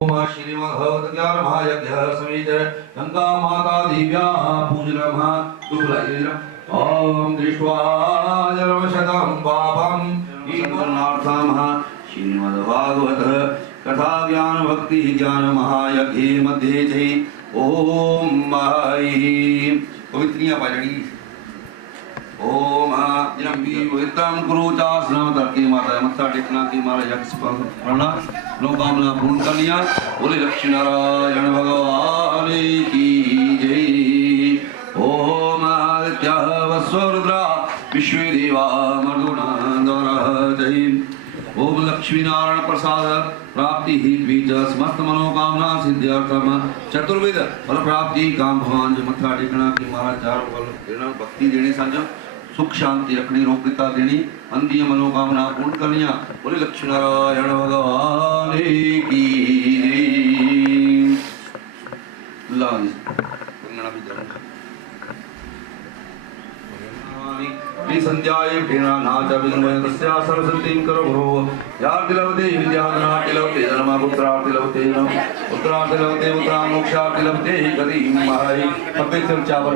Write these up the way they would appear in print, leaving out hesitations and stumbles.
ओम श्रीमद्भगवत ज्ञान महायज्ञ समेत गंगा माता दिव्या पूजनमः दुर्लभम ओम दृष्ट्वा जन्मशतं पापं ईश्वरनाथमः श्रीमद्भागवत कथा ज्ञान भक्ति ज्ञान महायज्ञ मध्ये जय ओम माई पवित्रियां पाजड़ी ओम जन्मी पवित्रम कुरु चास्नाम करके माता मत्था टेकना की मारा यक्ष प्रणा मनोकामना पूर्ण कर लिया। बोले लक्ष्मी नारायण भगवान की जय। ओम आदित्य वस्वरुद्रा विश्व देवा मरुणाधर जय। ओम लक्ष्मी नारायण प्रसाद प्राप्ति बीज समस्त मनोकामना सिद्ध्यर्थम चतुर्विध फल प्राप्ति काम भगवान जो मत्था टेकना की मारा चार फल देना भक्ति देनी साझा सुख शांति रखनी रोगिता देनी अंधी मनोकामना पूर्ण करनिया। बोले लक्ष्मी नारायण भगवान की संध्याय भेना नाच विनमय तस्या सरस्वतीं करो भरो यार तिलवते विद्याधना तिलवते धर्म पुत्रा तिलवते पुत्रा तिलवते पुत्रा मोक्षा तिलवते गति महाराज पप्पे से चावर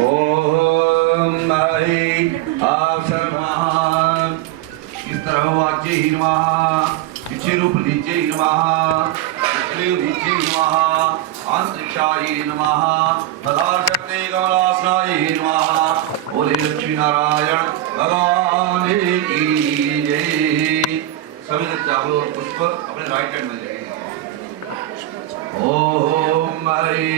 ओम नारी आप सर्वमहान इस तरह वाच्य ही नमः इच्छे रूप नीचे ही नमः इच्छे नीचे ही नमः अंतरिक्षाय नमः पदार्थ शक्ति कमलासनाय नमः। बोले लक्ष्मी नारायण भगवान की जय। सभी चावल पुष्प अपने राइट हैंड में लेंगे। ओम नारी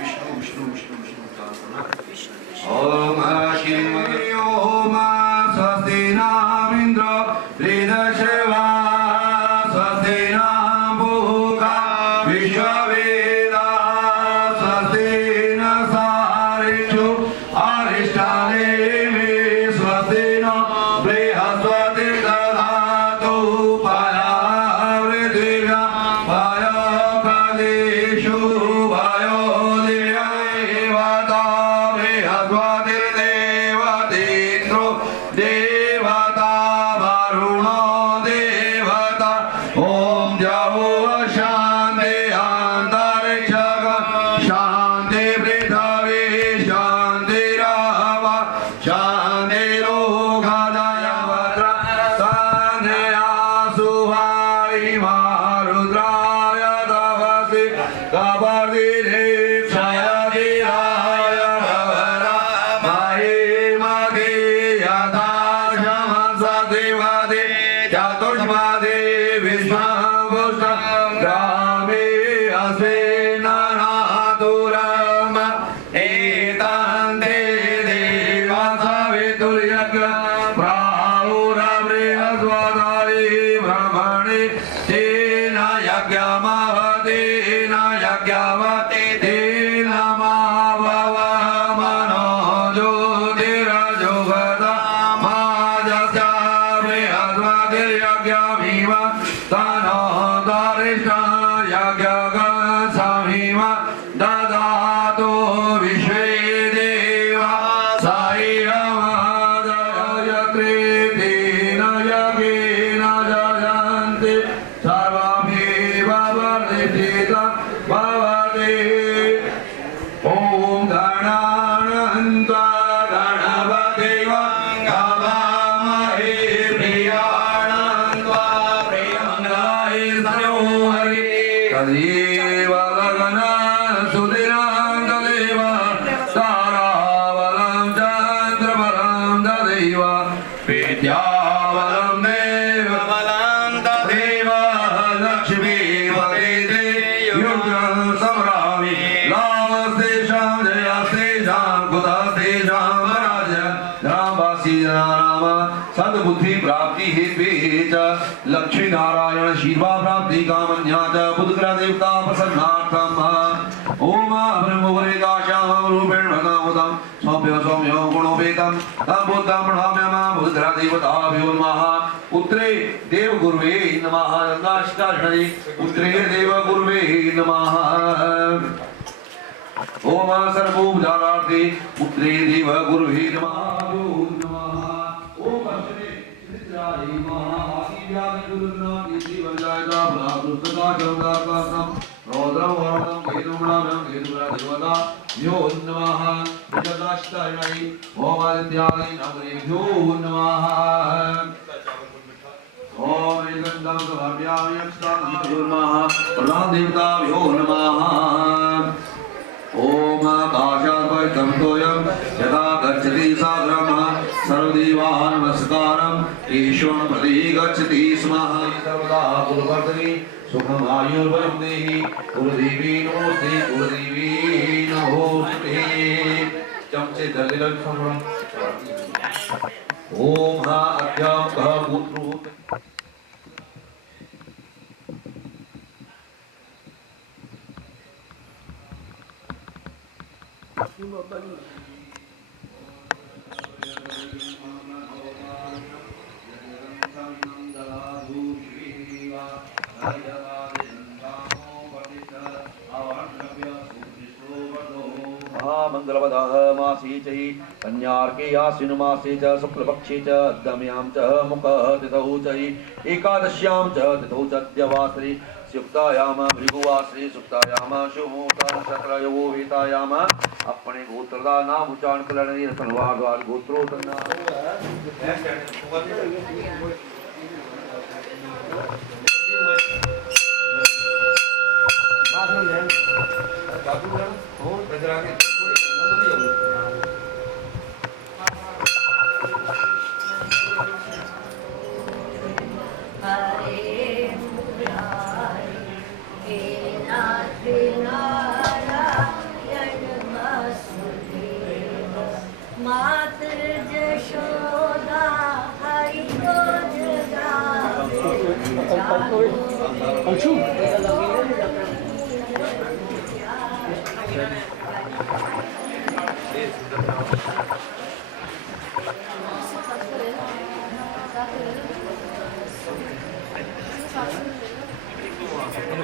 विष्णु विष्णु विष्णु विष्णु ओम श्री ओम स्वस्ति नामिंद्र वेदश्रवा स्वस्ति नाम भूखा विश्ववेदा स्वस्ति न सारिषु अरिष्टाने मे स्वस्ति न बृहस्पति दधातु परावृत्तिव्या पयोकालेषु लक्ष्मी नारायण शिवा प्राप्ति कामन्या च बुद्धग्रह देवता प्रसन्नार्थम ओम ब्रह्मवरेदाशाम रूपेण भगवतं सौम्य सौम्यो गुणोपेतं तम बुद्धं प्रणम्यम बुद्धग्रह देवताभ्यो नमः। पुत्रे देव गुरुवे नमः। नमस्कार पुत्रे देव गुरुवे नमः। ओम सर्वोपचारार्थे पुत्रे देव गुरुवे नमः। ओम ओम एकंदम समर्पयामि अक्षताभ्यो नमः प्रधानदेवताभ्यो नमः ओम आकाशाद्वैतं तोयं यदा गच्छति सागरः सर्वदेवान् नमस्कारम् ईश्वरं प्रति गच्छति स्म सर्वदा कुलवर्धिनी सुखम् आयुर्वयं देहि कुलदेवी नमोऽस्ते कुलदेवी नमोऽस्ते चमचे दलिलं समरं ओम हा अद्यां कः पुत्रो मंगलवदः मासी च कन्यार्के आश्विन मासे च शुक्लपक्षे च दम्यां च मुखः तिथौ च एकादश्यां च तिथौ च द्यवासरे सुक्तायाम भृगुवासरे सुक्तायाम शुभमुहूर्त नक्षत्रयो वेतायाम अपने गोत्रदा नाम उच्चारण करने रखनवाद गोत्रोत्तम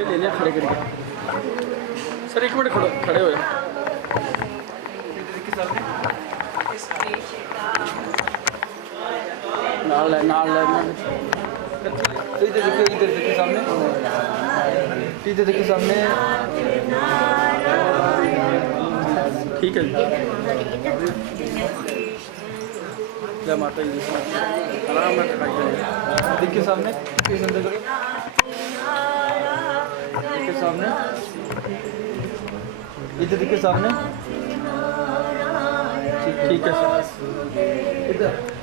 ले लिया खड़े करके सर एक मिनट खड़े हो जाओ नाल इधर देखिए सामने ठीक है जय माता जी आराम में देखिए सामने सामने इधर देखिए सामने ठीक है सर इधर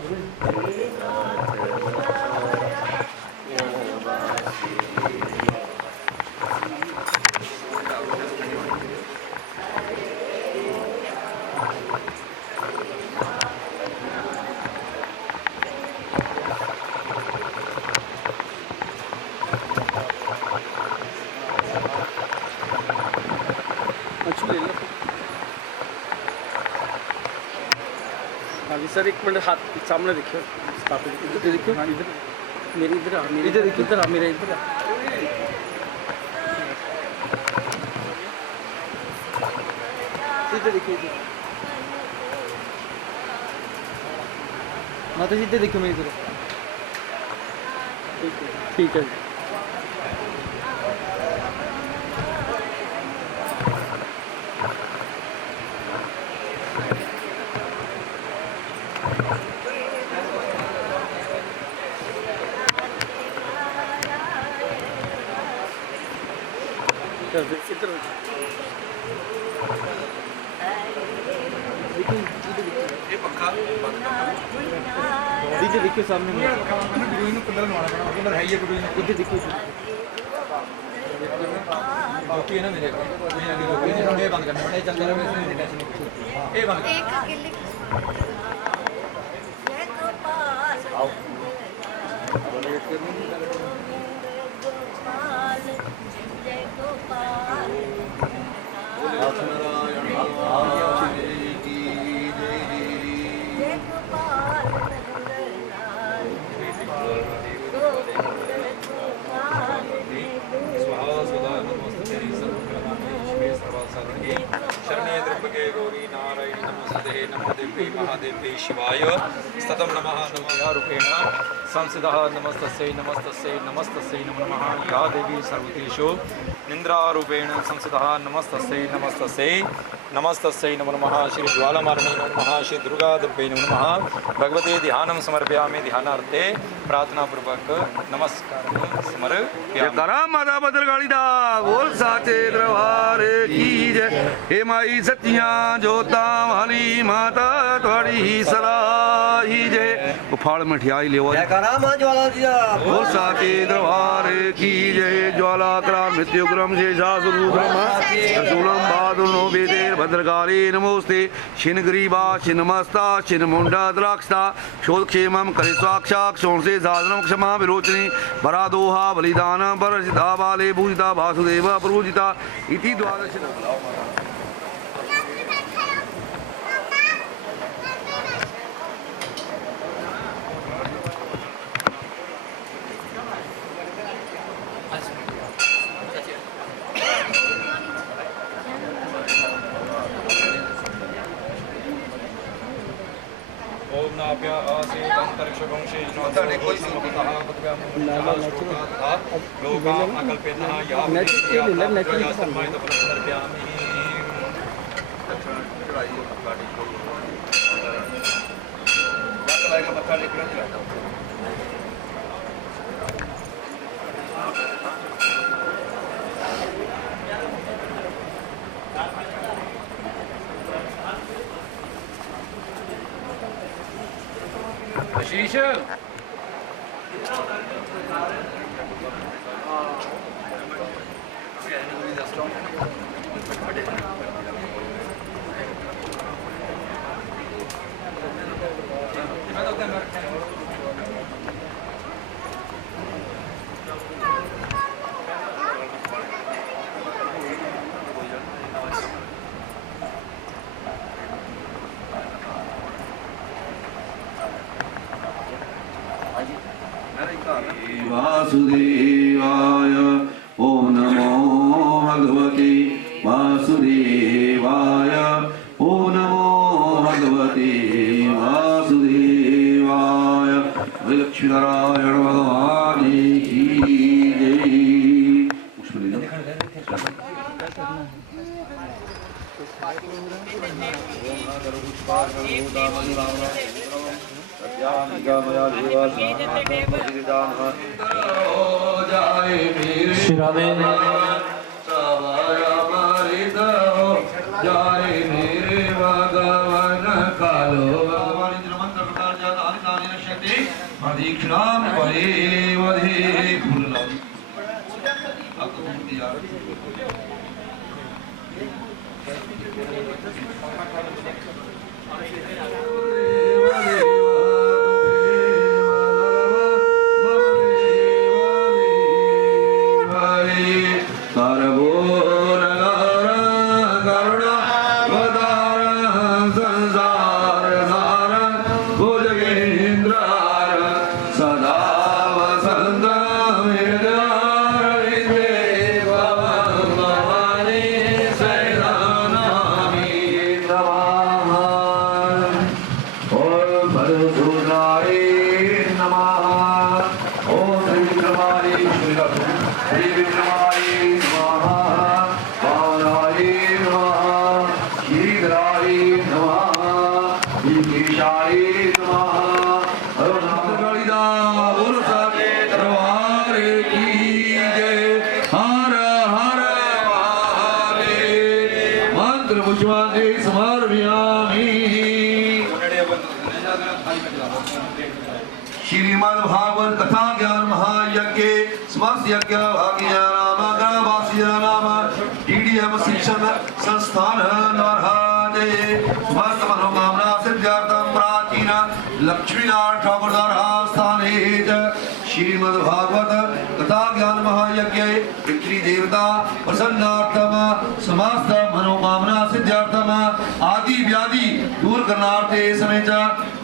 सर एक मिनट हाथ सामने देखिए इधर देखिए हाँ इधर मेरे इधर मेरे इधर देखिए माता जी इधर देखिए मेरी तरफ ठीक है इधर देखिए सामने इधर देखिए बंद करना महादेव्यै शिवाय स्ततं नमः नमः रूपेण संस्थितः नमस्तस्यै नमस्तस्यै नमस्तस्यै नमो नमः। या देवी सर्वभूतेषु निन्द्रारूपेण संस्थितः नमस्तस्यै नमस्तस्यै नमस्तस्यै नमो नमः। श्री ज्वालामालिनी नमो नमः। श्री दुर्गादेव्यै नमो नमः। भगवते ध्यानं समर्पयामि। ध्यानार्थे प्रार्थनापूर्वक नमस्कार समर्पयामि। करा माता भद्रकाली दा बोल साचे दरबार की जय। हे माई सच्चियां जोतां वाली माता थोड़ी सलाही जय। फल मठियाई ले बोल साचे दरबार की जय। ज्वाला क्राम मृत्युग्रम शेषासुरूद्रम शूलम बादुनो वेदेर भद्रकाली नमोस्ते। शिनग्रीवा शिनमस्ता शिनमुंडा द्राक्षता शोधक्षेमं करिस्वाक्षाक् शोणसे साधनं क्षमा विरोचनी वरादोहा बलिदानं परसिता बाले पूजिता वासुदेव प्रपूजिता इति द्वादश। ओम नाभ्या आसेदंतरिक्षवंशे नोतः लोकाम् अकल्पेतः शीश वासुदेवाय ओम नमो भगवते वासुदेवाय ओम नमो भगवते वासुदेवाय। लक्ष्मीनारायण भगवान की जय। श्री राधे जाए मेरे भगवान कालो भगवान मंत्र प्रकार जाता आदि शक्ति प्रदीक्षिणा परे वधे फूल श्रीमद् भागवत कथा ज्ञान महायज्ञ समस्त यज्ञ भाग्य नाम ग्रामवासी नाम डीडीएम शिक्षण संस्थान नरहादे समस्त मनोकामना सिद्ध्यर्थम प्राचीन लक्ष्मीनारायण ठाकुर स्थाने श्रीमद् भागवत कथा ज्ञान महायज्ञ पितृ देवता प्रसन्नार्थम समस्त मनोकामना सिद्ध्यर्थम आदि व्याधि दूर करनार्थे समेत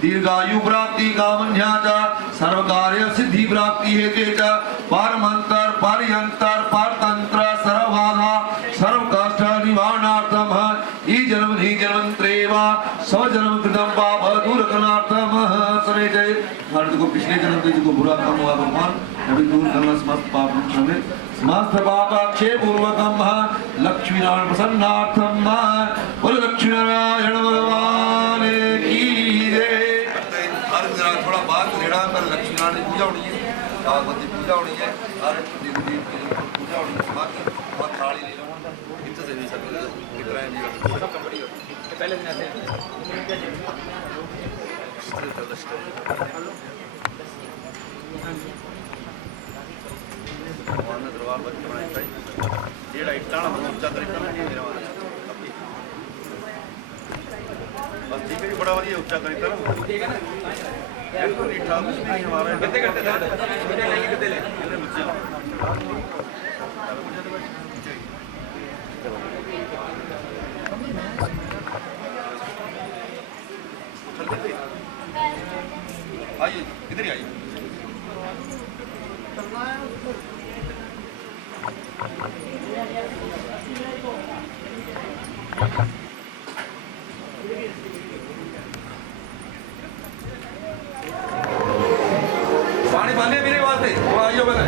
दीर्घायु प्राप्ति कामन्या च सर्व कार्य सिद्धि प्राप्ति हेतु च परमंतर पर्यंतर परतंत्र सर्व बाधा सर्व कष्ट निवारणार्थम ई जन्म ही जन्मंत्रेवा स्व जन्म कृतं पाप दूर करनार्थम समेत भारत को पिछले जन्म में जिसको बुरा काम हुआ भगवान अभी दूर करना समस्त पाप क्षमे समस्त पाप क्षय पूर्वकम लक्ष्मी नारायण प्रसन्नार्थम बोल लक्ष्मी नारायण भगवान की जय। हर दिन थोड़ा बाद लेड़ा पर लक्ष्मी नारायण की पूजा होनी है, भगवती पूजा होनी है, हर दिन की पूजा होनी है, बाद थाली ले लो इनसे से नहीं सकते कितना है सब कंपनी पहले दिन आते हैं दरबार बच्चे बनाए डेढ़ इट्टा ऊंचा तरीका बस ठीक है बड़ा वाली ऊंचा तरीका ठीक है ना ठीक ठाक नहीं हमारा कितने करते थे कितने ले बच्चे आइए इधर ही आइए पानी पाने मेरे वास्ते वो आइयो बता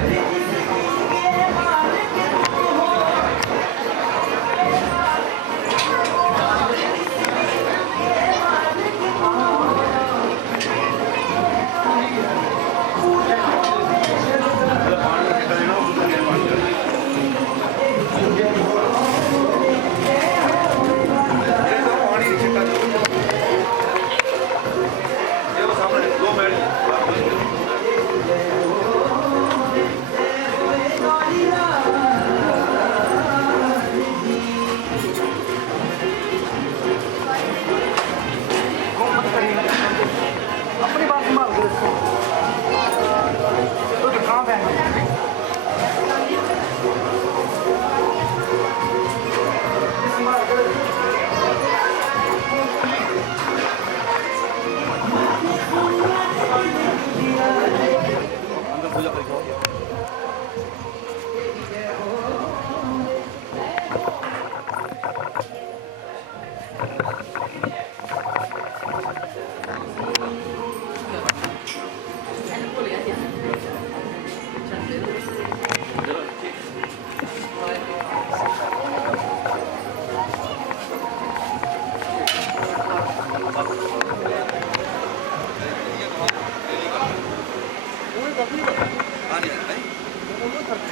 अपनी बात संभाल कर तो कहाँ पे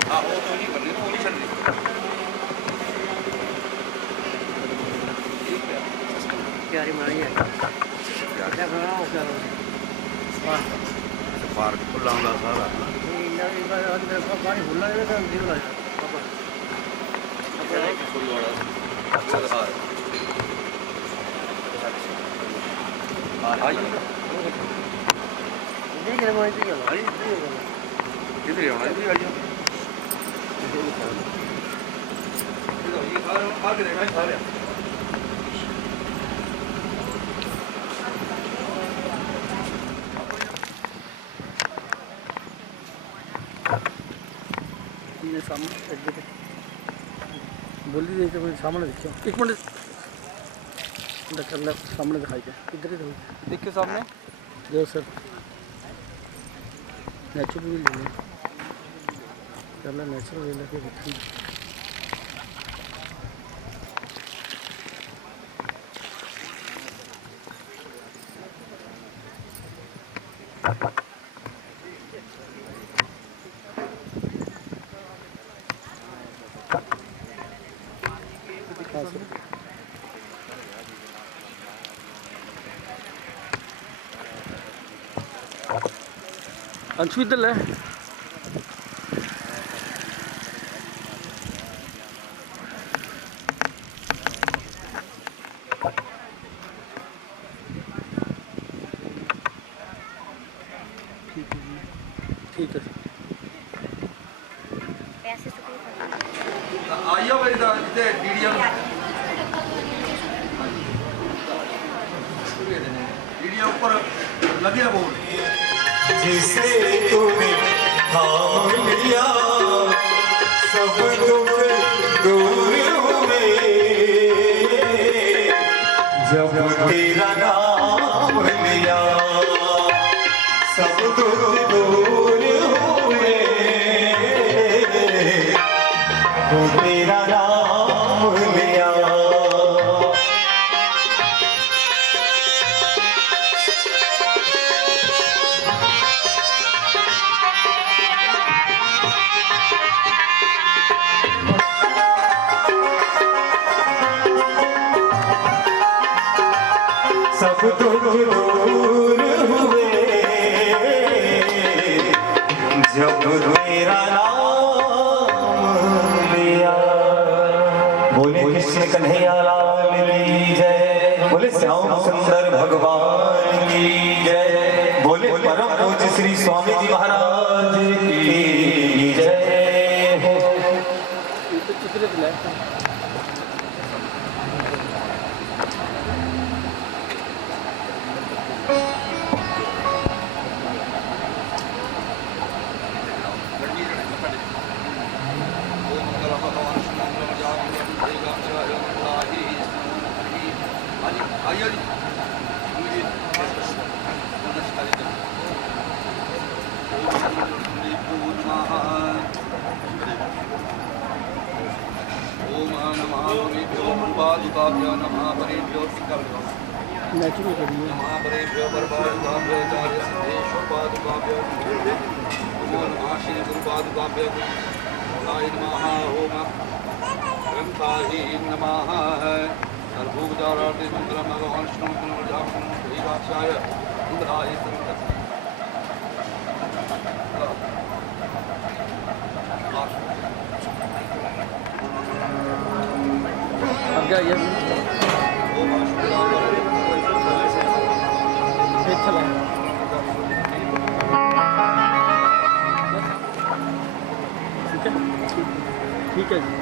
हाँ वो तो नहीं करनी वो नहीं चलनी प्यारी बनाई है क्या बना हो क्या पार्क खुला होगा सारा अंदर पानी खुला है तो दिल लगा अच्छा दिखा रहा देख रहे हैं क्या भाई किधर है हमारे भी आइए ये खा के देखा खा लिया ये सामने बोली दे तो सामने देखियो एक मिनट कर सामने दिखाई दे इधर ही देखिए सामने जो सर नेचुरल ले लें चलो नेचुरल ले लेके देखिए अंशु इधर है ठीक है आइयो मेरी इतने वीडियो ऊपर लगे बोल जिसे तूने थाम लिया सब दुख दूर हुए जब तेरा नाम लिया सब जब तेरा नाम लिया। बोले कृष्ण कन्हैया लाल की जय, बोले श्याम सुंदर भगवान की जय, बोले परम पूज्य श्री स्वामी जी महाराज की जय। नेचुरल करिए। अब क्या ये चला ठीक है जी।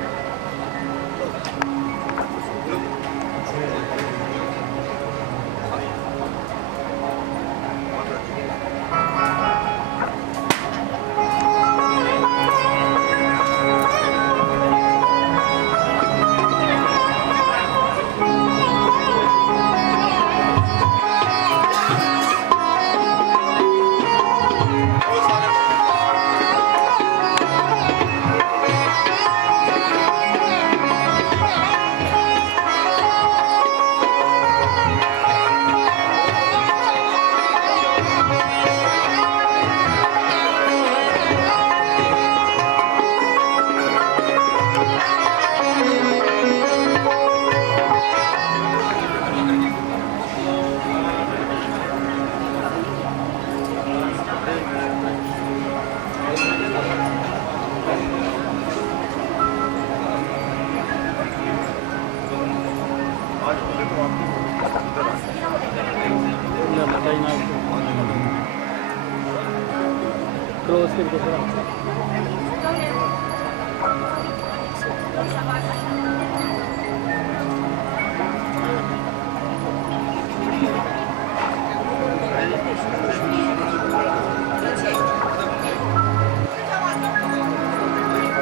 क्लोज करके थोड़ा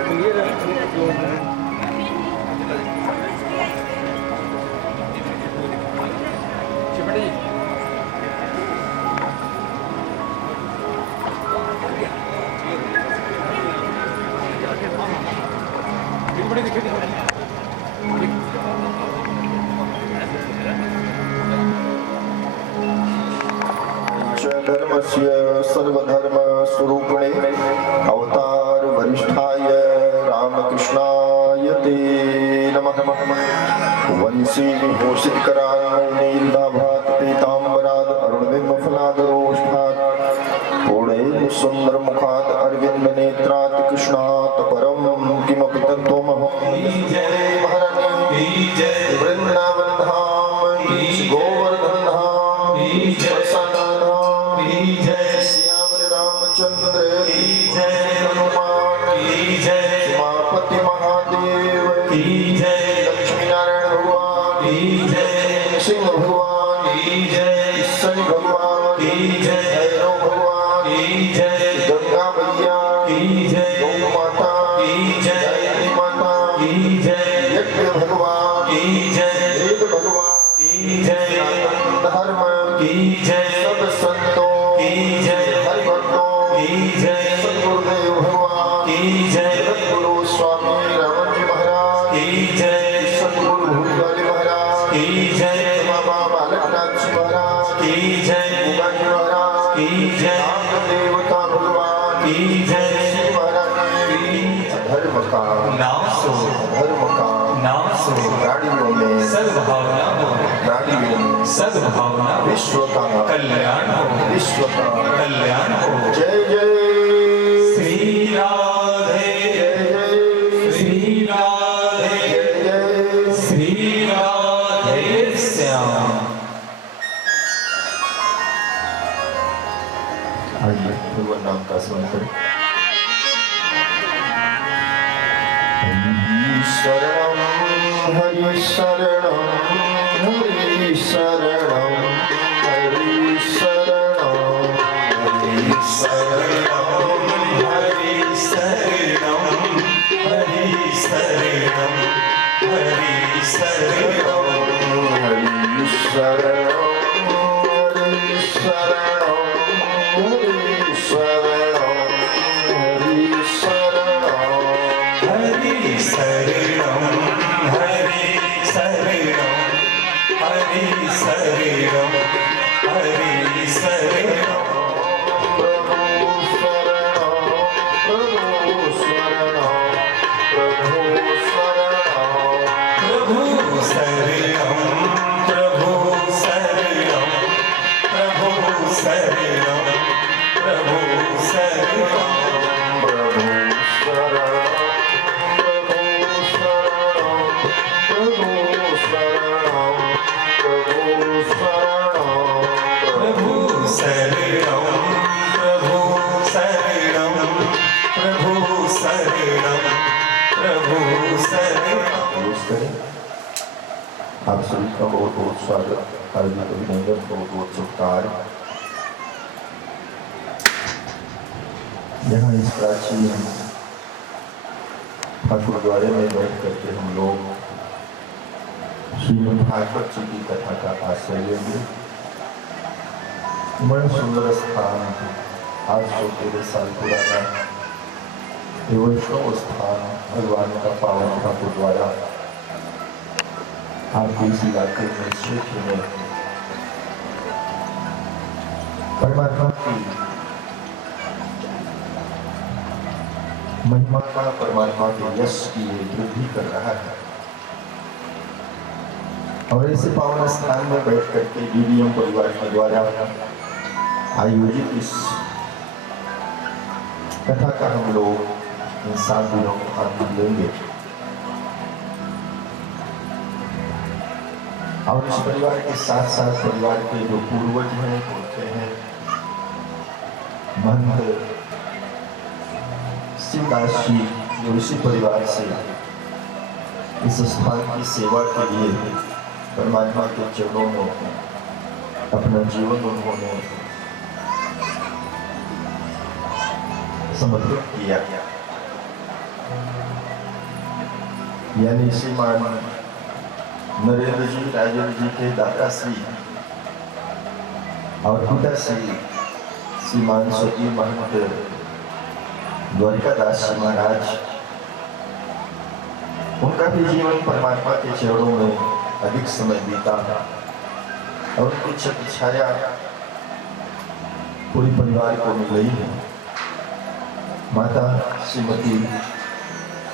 क्लियर है। चिपड़ी धर्मस्य सर्वधर्म स्वरूपिणे अवतार वरिष्ठाय रामकृष्णाय ते नमः। वंशी विभूषित करान्नीलाभात् पीताम्बराद् अरुणबिम्बफलाद् रोष्ठात् पूर्णेन सुन्दर मुखात् अरविन्द नेत्रात् कृष्णात् परं किमपि तत्त्वमहं। वृन्दावन धाम गोवर्धन धाम बरसाना धाम श्याम रामचंद्र हनुमान उमापति महादेव लक्ष्मी नारायण भगवान सिंह भगवान शनि भगवान भैरव भगवान गंगा मैया गौ माता गायत्री माता यज्ञ भगवान वेद भगवान धर्म सब संतों हरि भक्तों सद्गुरुदेव भगवान जगतगुरु स्वामी रमन जी महाराज सद्गुरु भूलवाले महाराज बाबा बालकनाथ जी महाराज भगवान महाराज नाम देवता भगवान श्री महाराज धर्म का प्राणियों में सद्भावना हो, प्राणियों में सद्भावना हो, विश्व का कल्याण हो, विश्व का कल्याण हो। जय जय शरणं हरि शरणं हरि शरणं हरि शरणं हरि शरणं हरि शरणं हरि शरणं हरि शरणं हरि शरणं हरि शरणं हरि शरणं हरि शरणं हरि शरणं हरि शरणं हरि शरणं हरि शरणं प्रभु शरणं प्रभु शरणं प्रभु शरणं प्रभु शरणं प्रभु शरणं प्रभु शरणं प्रभु शरणं प्रभु शरणं प्रभु शरणं प्रभु शरणं प्रभु शरणं प्रभु शरणं प्रभु शरणं प्रभु शरणं नमस्ते करें। आप सभी का बहुत बहुत स्वागत, हार्दिक अभिनंदन, बहुत बहुत शुभकामनाएं। यहाँ इस प्राचीन ठाकुर द्वारे में बैठ करके हम लोग श्रीमद् भागवत जी की कथा का आश्रय लेंगे। बड़ा सुंदर स्थान, 813 साल पुराना ये वैष्णव स्थान भगवान का पावन ठाकुर द्वारा आपके इस इलाके में क्षेत्र में परमात्मा की महिमा का, परमात्मा के यश की वृद्धि कर रहा है। और ऐसे पावन स्थान में बैठ करके डीडीएम परिवार के द्वारा आयोजित इस कथा का हम लोग इन 7 दिनों को आनंद लेंगे। और इस परिवार के साथ साथ परिवार के जो पूर्वज हैं, पुरखे हैं, महंत शिवदास जी, जो इसी परिवार से इस स्थान की सेवा के लिए परमात्मा के चरणों में अपना जीवन उन्होंने समर्पित किया। यानी श्रीमान नरेंद्र जी, राजेंद्र जी के दादा श्री और पिता श्री श्रीमान स्वकीय महंत द्वारिकादास जी महाराज, उनका भी जीवन परमात्मा के चरणों में अधिक समय बीता और उनकी छत्र छाया पूरी परिवार को मिल रही है। माता श्रीमती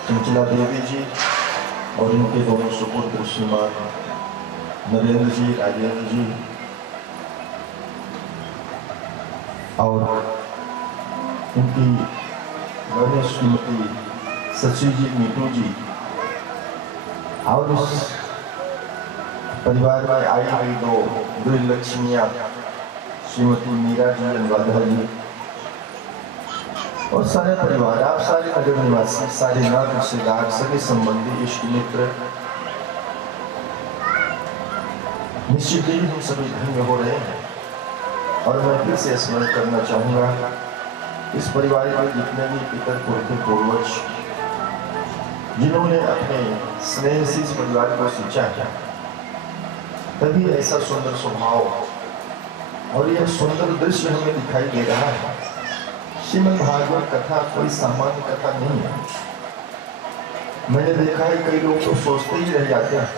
चंचला देवी जी और उनके दोनों सुपुत्र श्रीमान नरेंद्र जी, राजेंद्र जी और उनकी बहन श्रीमती सची जी, मीटू जी और उस परिवार में आई हुई 2 गृह लक्ष्मियाँ श्रीमती मीरा जी, अनुराधा जी और सारे परिवार, आप सारे नगर निवासी, सारे नाथ रिश्तेदार, सभी संबंधी, इष्ट मित्र, निश्चित ही हम सभी धन्य हो रहे हैं। और मैं फिर से स्मरण करना चाहूँगा, इस परिवार के जितने भी पितर पुरखे पूर्वज जिन्होंने अपने स्नेह से इस परिवार को सींचा है, तभी ऐसा सुंदर स्वभाव और यह सुंदर दृश्य हमें दिखाई दे रहा है। श्रीमद् भागवत कथा कोई सामान्य कथा नहीं है। मैंने देखा है कई लोग तो सोचते ही रह जाते हैं।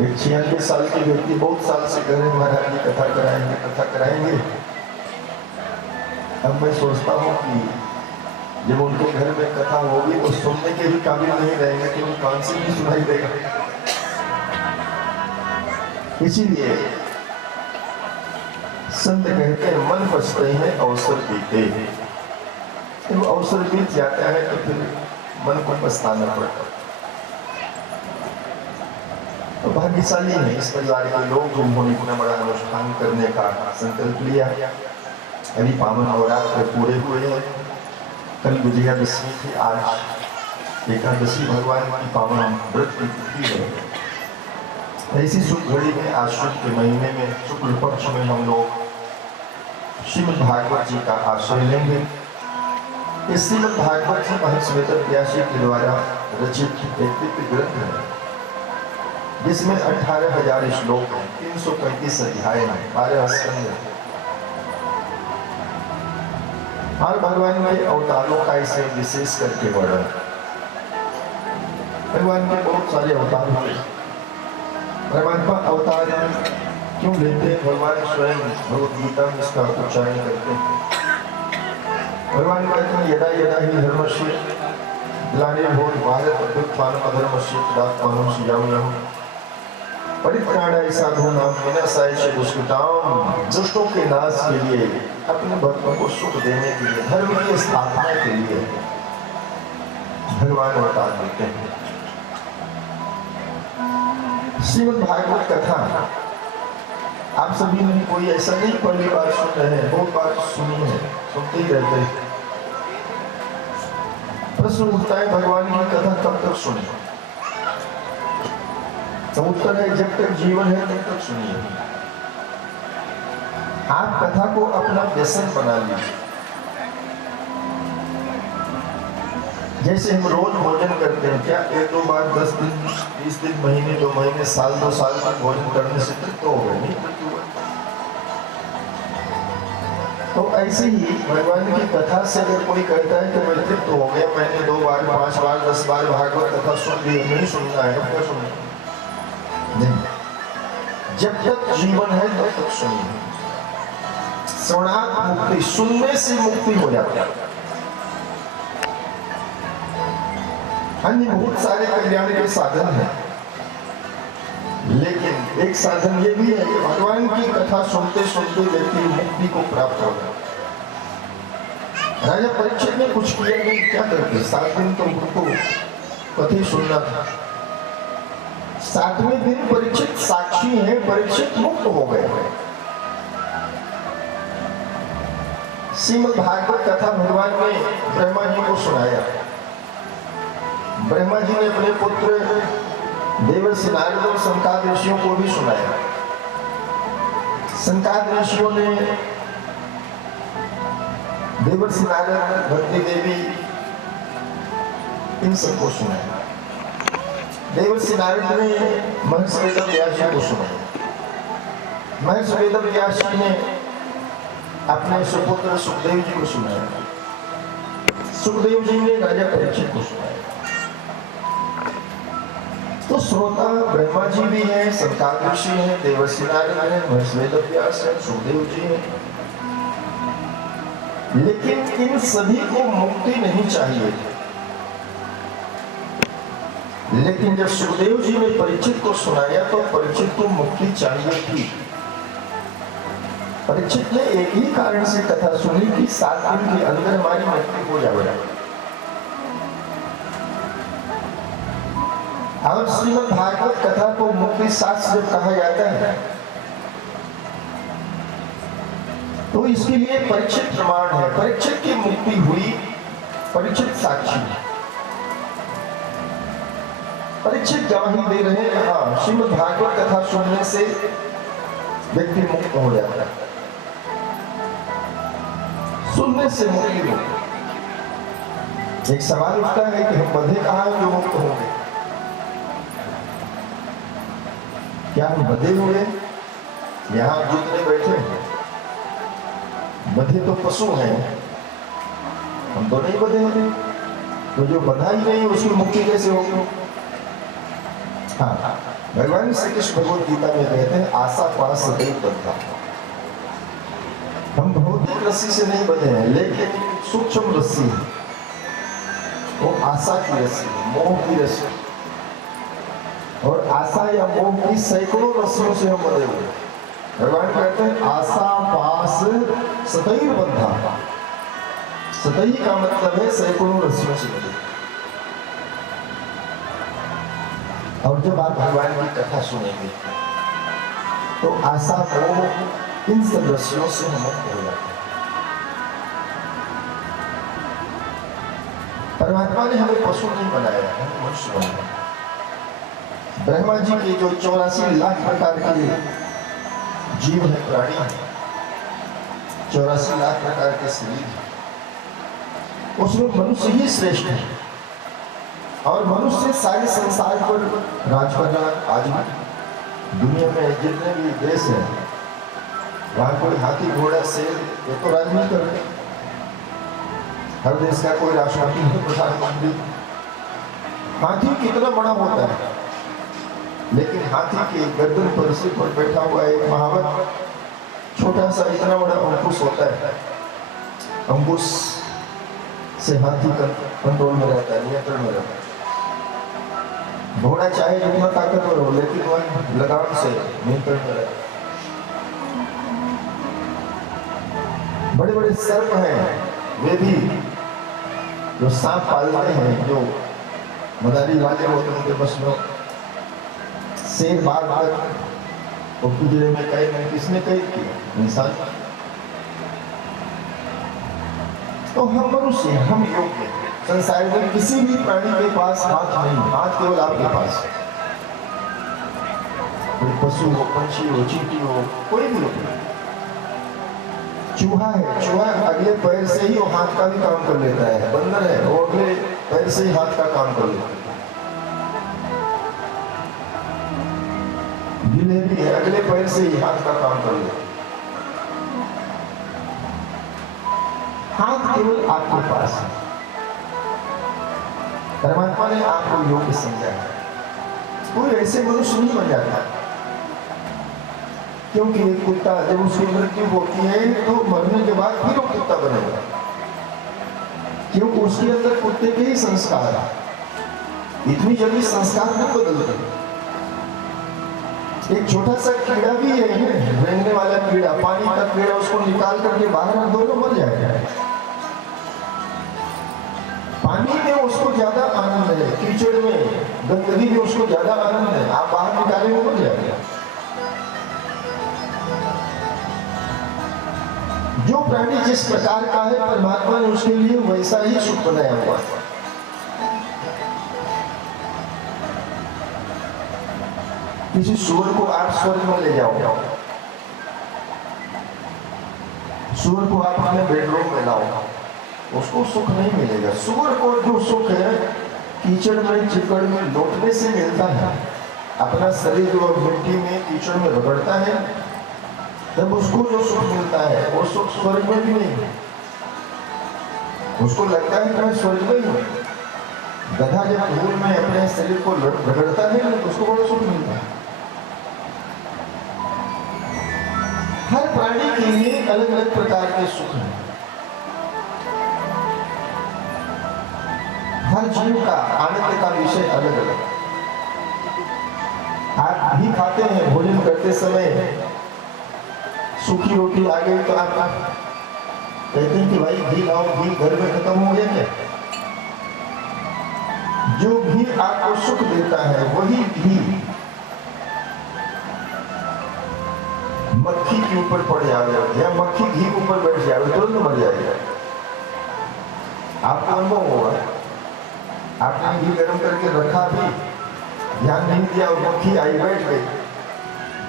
एक 96 साल के व्यक्ति बहुत साल से कह रहे महाराज जी कथा कराएंगे, कथा कराएंगे। अब मैं सोचता हूँ कि जब उनके घर में कथा होगी तो सुनने के भी काबिल नहीं रहेंगे, क्योंकि कान से भी सुनाई देगा। इसीलिए संत कहते हैं मन पछते हैं अवसर बीते। जब अवसर बीत जाता है तो फिर मन को पछताना पड़ता है। तो भाग्यशाली है इस परिवार के लोग जो उन्होंने इतना बड़ा अनुष्ठान करने का संकल्प लिया। अभी पावन नवरात्र पूरे हुए हैं, कल विजयादशमी थी, आज एकादशी भगवान की पावन व्रत की तिथि है। ऐसी शुभ घड़ी में आश्विन के महीने में शुक्ल पक्ष में हम लोग श्रीमद् भागवत जी का आश्रय लेंगे। इस श्रीमद् भागवत जी महर्षि वेदव्यास जी के द्वारा रचित एक दिव्य ग्रंथ है, जिसमें 18,000 श्लोक हैं, 335 अध्याय हैं, 12 स्कंद हैं। हर भगवान के अवतारों का इसे विशेष करके वर्णन। भगवान के बहुत सारे अवतार हुए। भगवान का अवतार क्यों लेते हैं? भगवान स्वयं भगवद गीता में इसका उच्चारण करते हैं। भगवान कहते हैं यदा यदा ही धर्मस्य ग्लानिर्भूत भारत अभ्युत्थानम् अधर्मस्य तदात्मानं सृजाम्यहम् परित्राणाय साधूनां विनाशाय च दुष्कृताम्। दुष्टों के नाश के लिए, अपने भक्तों को सुख देने के लिए, धर्म की स्थापना के लिए भगवान अवतार लेते हैं। श्रीमद् भागवत कथा आप सभी ने कोई ऐसा नहीं पहली बार सुन रहे हैं, बहुत बार सुनी है, सुनते ही रहते हैं। प्रश्न उठता है भगवान की कथा कब तक सुने? तो उत्तर है जब तक जीवन है तब तक सुनिए। आप कथा को अपना व्यसन बना लीजिए। जैसे हम रोज भोजन करते हैं, क्या 1-2 बार 10 दिन 20 दिन महीने 2 महीने साल 2 साल तक भोजन करने से तृप्त हो गए? नहीं तृप्त हुआ। तो ऐसे ही भगवान की कथा से अगर कोई कहता है कि मैं तृप्त हो गया, मैंने 2 बार 5 बार 10 बार भागवत कथा सुन ली, नहीं सुनना है, क्या सुनना? नहीं, जब तक जीवन है तब तक सुनिए। श्रवणात् मुक्ति, सुनने से मुक्ति हो जाती है। अन्य बहुत सारे कल्याण के साधन हैं, लेकिन एक साधन ये भी है कि भगवान की कथा सुनते सुनते व्यक्ति मुक्ति को प्राप्त होगा। राजा परीक्षित ने कुछ किया नहीं, क्या करते? 7 दिन तो उनको कथी सुनना था। 7वें दिन परीक्षित साक्षी है, परीक्षित मुक्त हो गए। श्रीमद् भागवत कथा भगवान ने ब्रह्मा जी को सुनाया। ब्रह्मा जी ने अपने पुत्र देवर्षि नारद और सनकाद ऋषियों को भी सुनाया। सनकाद ऋषियों ने देवर्षि नारद, भक्ति देवी, इन सबको सुनाया। देवर्षि नारद ने महर्षि वेदव्यास जी को सुनाया। महर्षि वेदव्यास जी ने अपने सुपुत्र सुखदेव जी को सुनाया। सुखदेव जी ने राजा परीक्षित को सुनाया। तो श्रोता ब्रह्मा जी भी हैं, सनकाद ऋषि हैं, देवर्षि नारद हैं, महर्षि वेदव्यास हैं, सुखदेव जी हैं। लेकिन इन सभी को मुक्ति नहीं चाहिए। लेकिन जब सुखदेव जी ने परीक्षित को सुनाया तो परीक्षित को मुक्ति चाहिए थी। परीक्षित ने एक ही कारण से कथा सुनी कि 7 दिन के अंदर हमारी मुक्ति हो जाएगा। और श्रीमद् भागवत कथा को मुक्ति शास्त्र कहा जाता है, तो इसके लिए परीक्षित प्रमाण है। परीक्षित की मुक्ति हुई, परीक्षित साक्षी है। परीक्षित गवाही दे रहे हैं, हाँ श्रीमद् भागवत कथा सुनने से व्यक्ति मुक्त हो जाता है। सुनने से मुक्ति होती। एक सवाल उठता है कि हम बंधे कहाँ हैं जो मुक्त होंगे? क्या हम बंधे हुए? यहाँ जितने बैठे हैं बंधे तो पशु हैं, हम तो नहीं बंधे हैं। तो जो बंधा ही नहीं उसकी मुक्ति कैसे होगी? हाँ, भगवान श्री कृष्ण भगवद गीता में कहते हैं आशा पास सदैव बंधा। हम भौतिक रस्सी से नहीं बंधे हैं, लेकिन सूक्ष्म रस्सी है, वो आशा की रस्सी है, मोह की रस्सी। और आशा या मोह की सैकड़ों रस्सियों से हम बंधे हुए। भगवान कहते हैं आशा पास सदैव बंधा। सदैव का मतलब है सैकड़ों रस्सियों से बंधे। और जब आप भगवान की कथा सुनेंगे तो आशा मोह इन सब रस्सियों से हम मुक्त हो जाते हैं। परमात्मा ने हमें पशु नहीं बनाया, हमें मनुष्य बनाया। ब्रह्मा जी के जो 84 लाख प्रकार के जीव है, प्राणी है, 84 लाख प्रकार के शरीर है, उसमें मनुष्य ही श्रेष्ठ है। और मनुष्य सारे संसार पर राज कर रहा है। आज भी दुनिया में जितने भी देश हैं, वहां कोई हाथी घोड़ा शेर ये तो राज नहीं कर रहे। हर देश का कोई राष्ट्रपति है, प्रधानमंत्री। हाथी कितना बड़ा होता है, लेकिन हाथी के गर्दन पर सिर पर बैठा हुआ एक महावत छोटा सा इतना बड़ा अंकुश होता है। अंकुश से हाथी का कंट्रोल में रहता है, नियंत्रण में रहता है। घोड़ा चाहे जितना ताकतवर हो, लेकिन वह लगाम से नियंत्रण में रहता है। बड़े बड़े सर्प हैं, वे भी जो सांप पालते हैं, जो मदारी वाले होते हैं, उनके बस में शेर बार बार वो पिंजरे में कैद है। किसने कैद किया? इंसान। तो हम मनुष्य, हम योग्य। संसार में किसी भी प्राणी के पास हाथ नहीं, हाथ केवल आपके पास। कोई पशु हो, पंछी हो, चींटी हो, कोई भी हो। चूहा है, चूहा अगले पैर से ही वो हाथ का भी काम कर लेता है। बंदर है, वो अगले पैर से ही हाथ का काम कर लेता है। गिलहरी है, अगले पैर से ही हाथ का काम कर लेता है। हाथ केवल आपके पास है। परमात्मा ने आपको योग्य समझा है। कोई ऐसे मनुष्य नहीं बन जाता, क्योंकि एक कुत्ता जब उसकी मृत्यु होती है तो मरने के बाद फिर वो कुत्ता बनेगा, क्योंकि उसके अंदर कुत्ते के ही संस्कार है। इतनी जल्दी संस्कार नहीं बदलते। एक छोटा सा कीड़ा भी है, रेंगने वाला कीड़ा, पानी का कीड़ा, उसको निकाल करके बाहर रख दो तो मर जाएगा। पानी में उसको ज्यादा आनंद है, कीचड़ में, गंदगी में उसको ज्यादा आनंद है। आप बाहर निकाले वो मर जाएगा। जो प्राणी जिस प्रकार का है, परमात्मा ने उसके लिए वैसा ही सुख बनाया हुआ है। किसी सूअर को आप स्वर्ग में ले जाओ, सूअर को आप अपने बेडरूम में लाओ, उसको सुख नहीं मिलेगा। सूअर को जो सुख है कीचड़ में, चिकड़ में लौटने से मिलता है। अपना शरीर जो मिट्टी में, कीचड़ में रगड़ता है, तब उसको जो सुख मिलता है वो सुख स्वर्ग में भी नहीं। उसको लगता है कि मैं स्वर्ग में ही हूँ। गधा जब धूल में अपने शरीर को रगड़ता है तो उसको बड़ा सुख मिलता है। हर प्राणी के लिए अलग अलग प्रकार के सुख हैं। हर जीव का आनंद का विषय अलग अलग। आप भी खाते हैं, भोजन करते समय सूखी रोटी आ गई तो आप कहते हैं कि भाई घी लाओ, घी घर में खत्म हो गया क्या? जो घी आपको सुख देता है वही घी मक्खी के ऊपर पड़ जाएगा या मक्खी घी के ऊपर बैठ जाएगा, तुरंत मर जाएगा। आपको अनुभव होगा, आपने घी गर्म करके रखा भी, ध्यान नहीं दिया और मक्खी आई बैठ गई।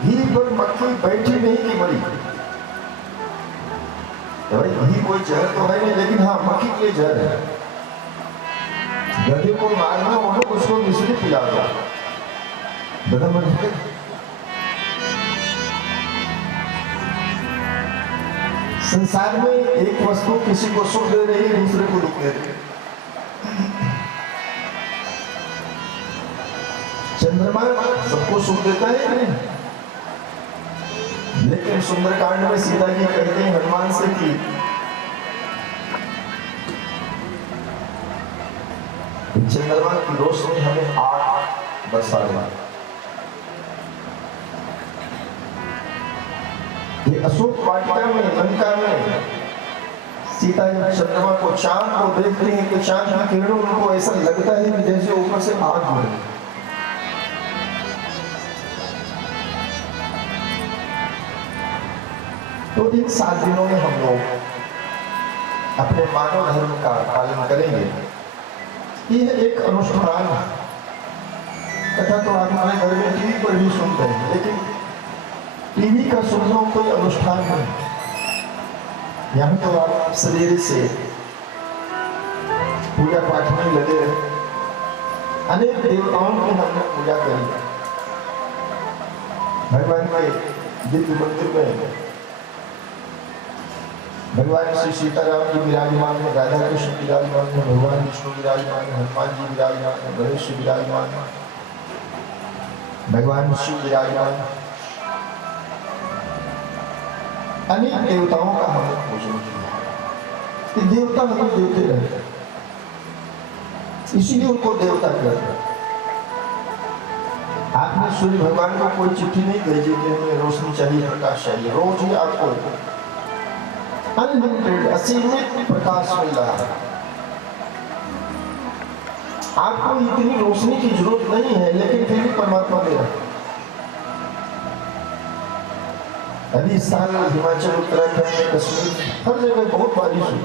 घी पर मक्खी बैठी नहीं कि मरी। तो भाई घी कोई जहर तो है नहीं, लेकिन हाँ मक्खी के लिए जहर है। गधे को मारना हो तो उसको मिश्री पिला दो, गधा मर जाएगा। संसार में एक वस्तु किसी को सुख दे रही है, दूसरे को दुख दे रही है। चंद्रमा सबको सुख देता है नहीं, लेकिन सुंदरकांड में सीता जी कहते हैं हनुमान से कि चंद्रमा की रोशनी हमें आग बरसा देगा। ये अशोक वाटिका में, लंका में सीता जब चंद्रमा को, चांद को देखते हैं कि चांद की किरणों उनको ऐसा लगता है कि जैसे ऊपर से आग हो रही है। तो इन 7 दिनों में हम लोग अपने मानव धर्म का पालन करेंगे। यह एक अनुष्ठान है। कथा तो आप हमारे घर में टीवी पर भी सुनते हैं, लेकिन टीवी का सुनना कोई अनुष्ठान नहीं। यहाँ तो आप सवेरे से पूजा पाठ में लगे रहे, अनेक देवताओं की हमने पूजा करी। भगवान के दिव्य मंदिर में भगवान श्री सीताराम जी विराजमान है, राधा कृष्ण विराजमान है, भगवान विष्णु विराजमान है, हनुमान जी विराजमान है, गणेश जी विराजमान है, भगवान शिव विराजमान है। अनेक देवताओं का हमने पूजन किया। ये देवता हमें देते रहे, इसीलिए उनको देवता कहते हैं। आपने सूर्य भगवान को कोई चिट्ठी नहीं भेजी कि हमें रोशनी चाहिए, प्रकाश चाहिए। रोज ही आपको अनलिमिटेड असीमित प्रकाश मिल रहा है। आपको इतनी रोशनी की जरूरत नहीं है, लेकिन फिर भी परमात्मा दे रहा है। अभी इस साल हिमाचल, उत्तराखंड, कश्मीर हर जगह बहुत बारिश हुई।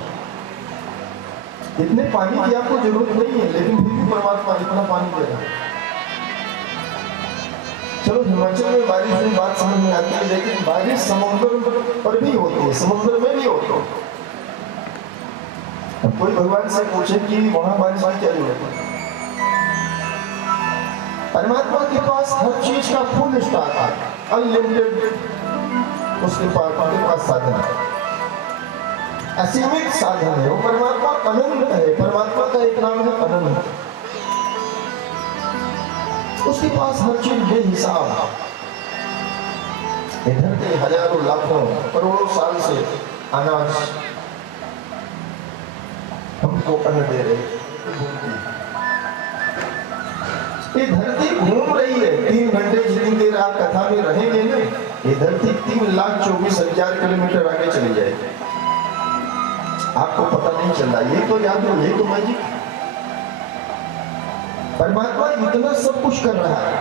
इतने पानी की आपको जरूरत नहीं है, लेकिन फिर भी परमात्मा इतना पानी दे रहा है। चलो हिमाचल में बारिश हुई, बात समझ में आती है, लेकिन बारिश समुद्र पर भी होती है, समुद्र में भी होती है। अब कोई भगवान से पूछे कि वहां बारिश की क्या जरूरत है? परमात्मा के पास हर चीज का फुल स्टॉक है, अनलिमिटेड उसके पास साधन है, असीमित साधन है। वो परमात्मा अनंत है। परमात्मा का एक नाम है अनंत। उसके पास हर चीज बेहिसाब है। इधर के हजारों लाखों करोड़ों साल से अनाज हमको अन्न दे रहे। ये धरती घूम रही है। 3 घंटे जितनी देर आप कथा में रहेंगे ना, ये धरती 3,24,000 किलोमीटर आगे चली जाएगी। आपको पता नहीं चल रहा। ये तो याद हो, ये तो मैजिक। परमात्मा इतना सब कुछ कर रहा है।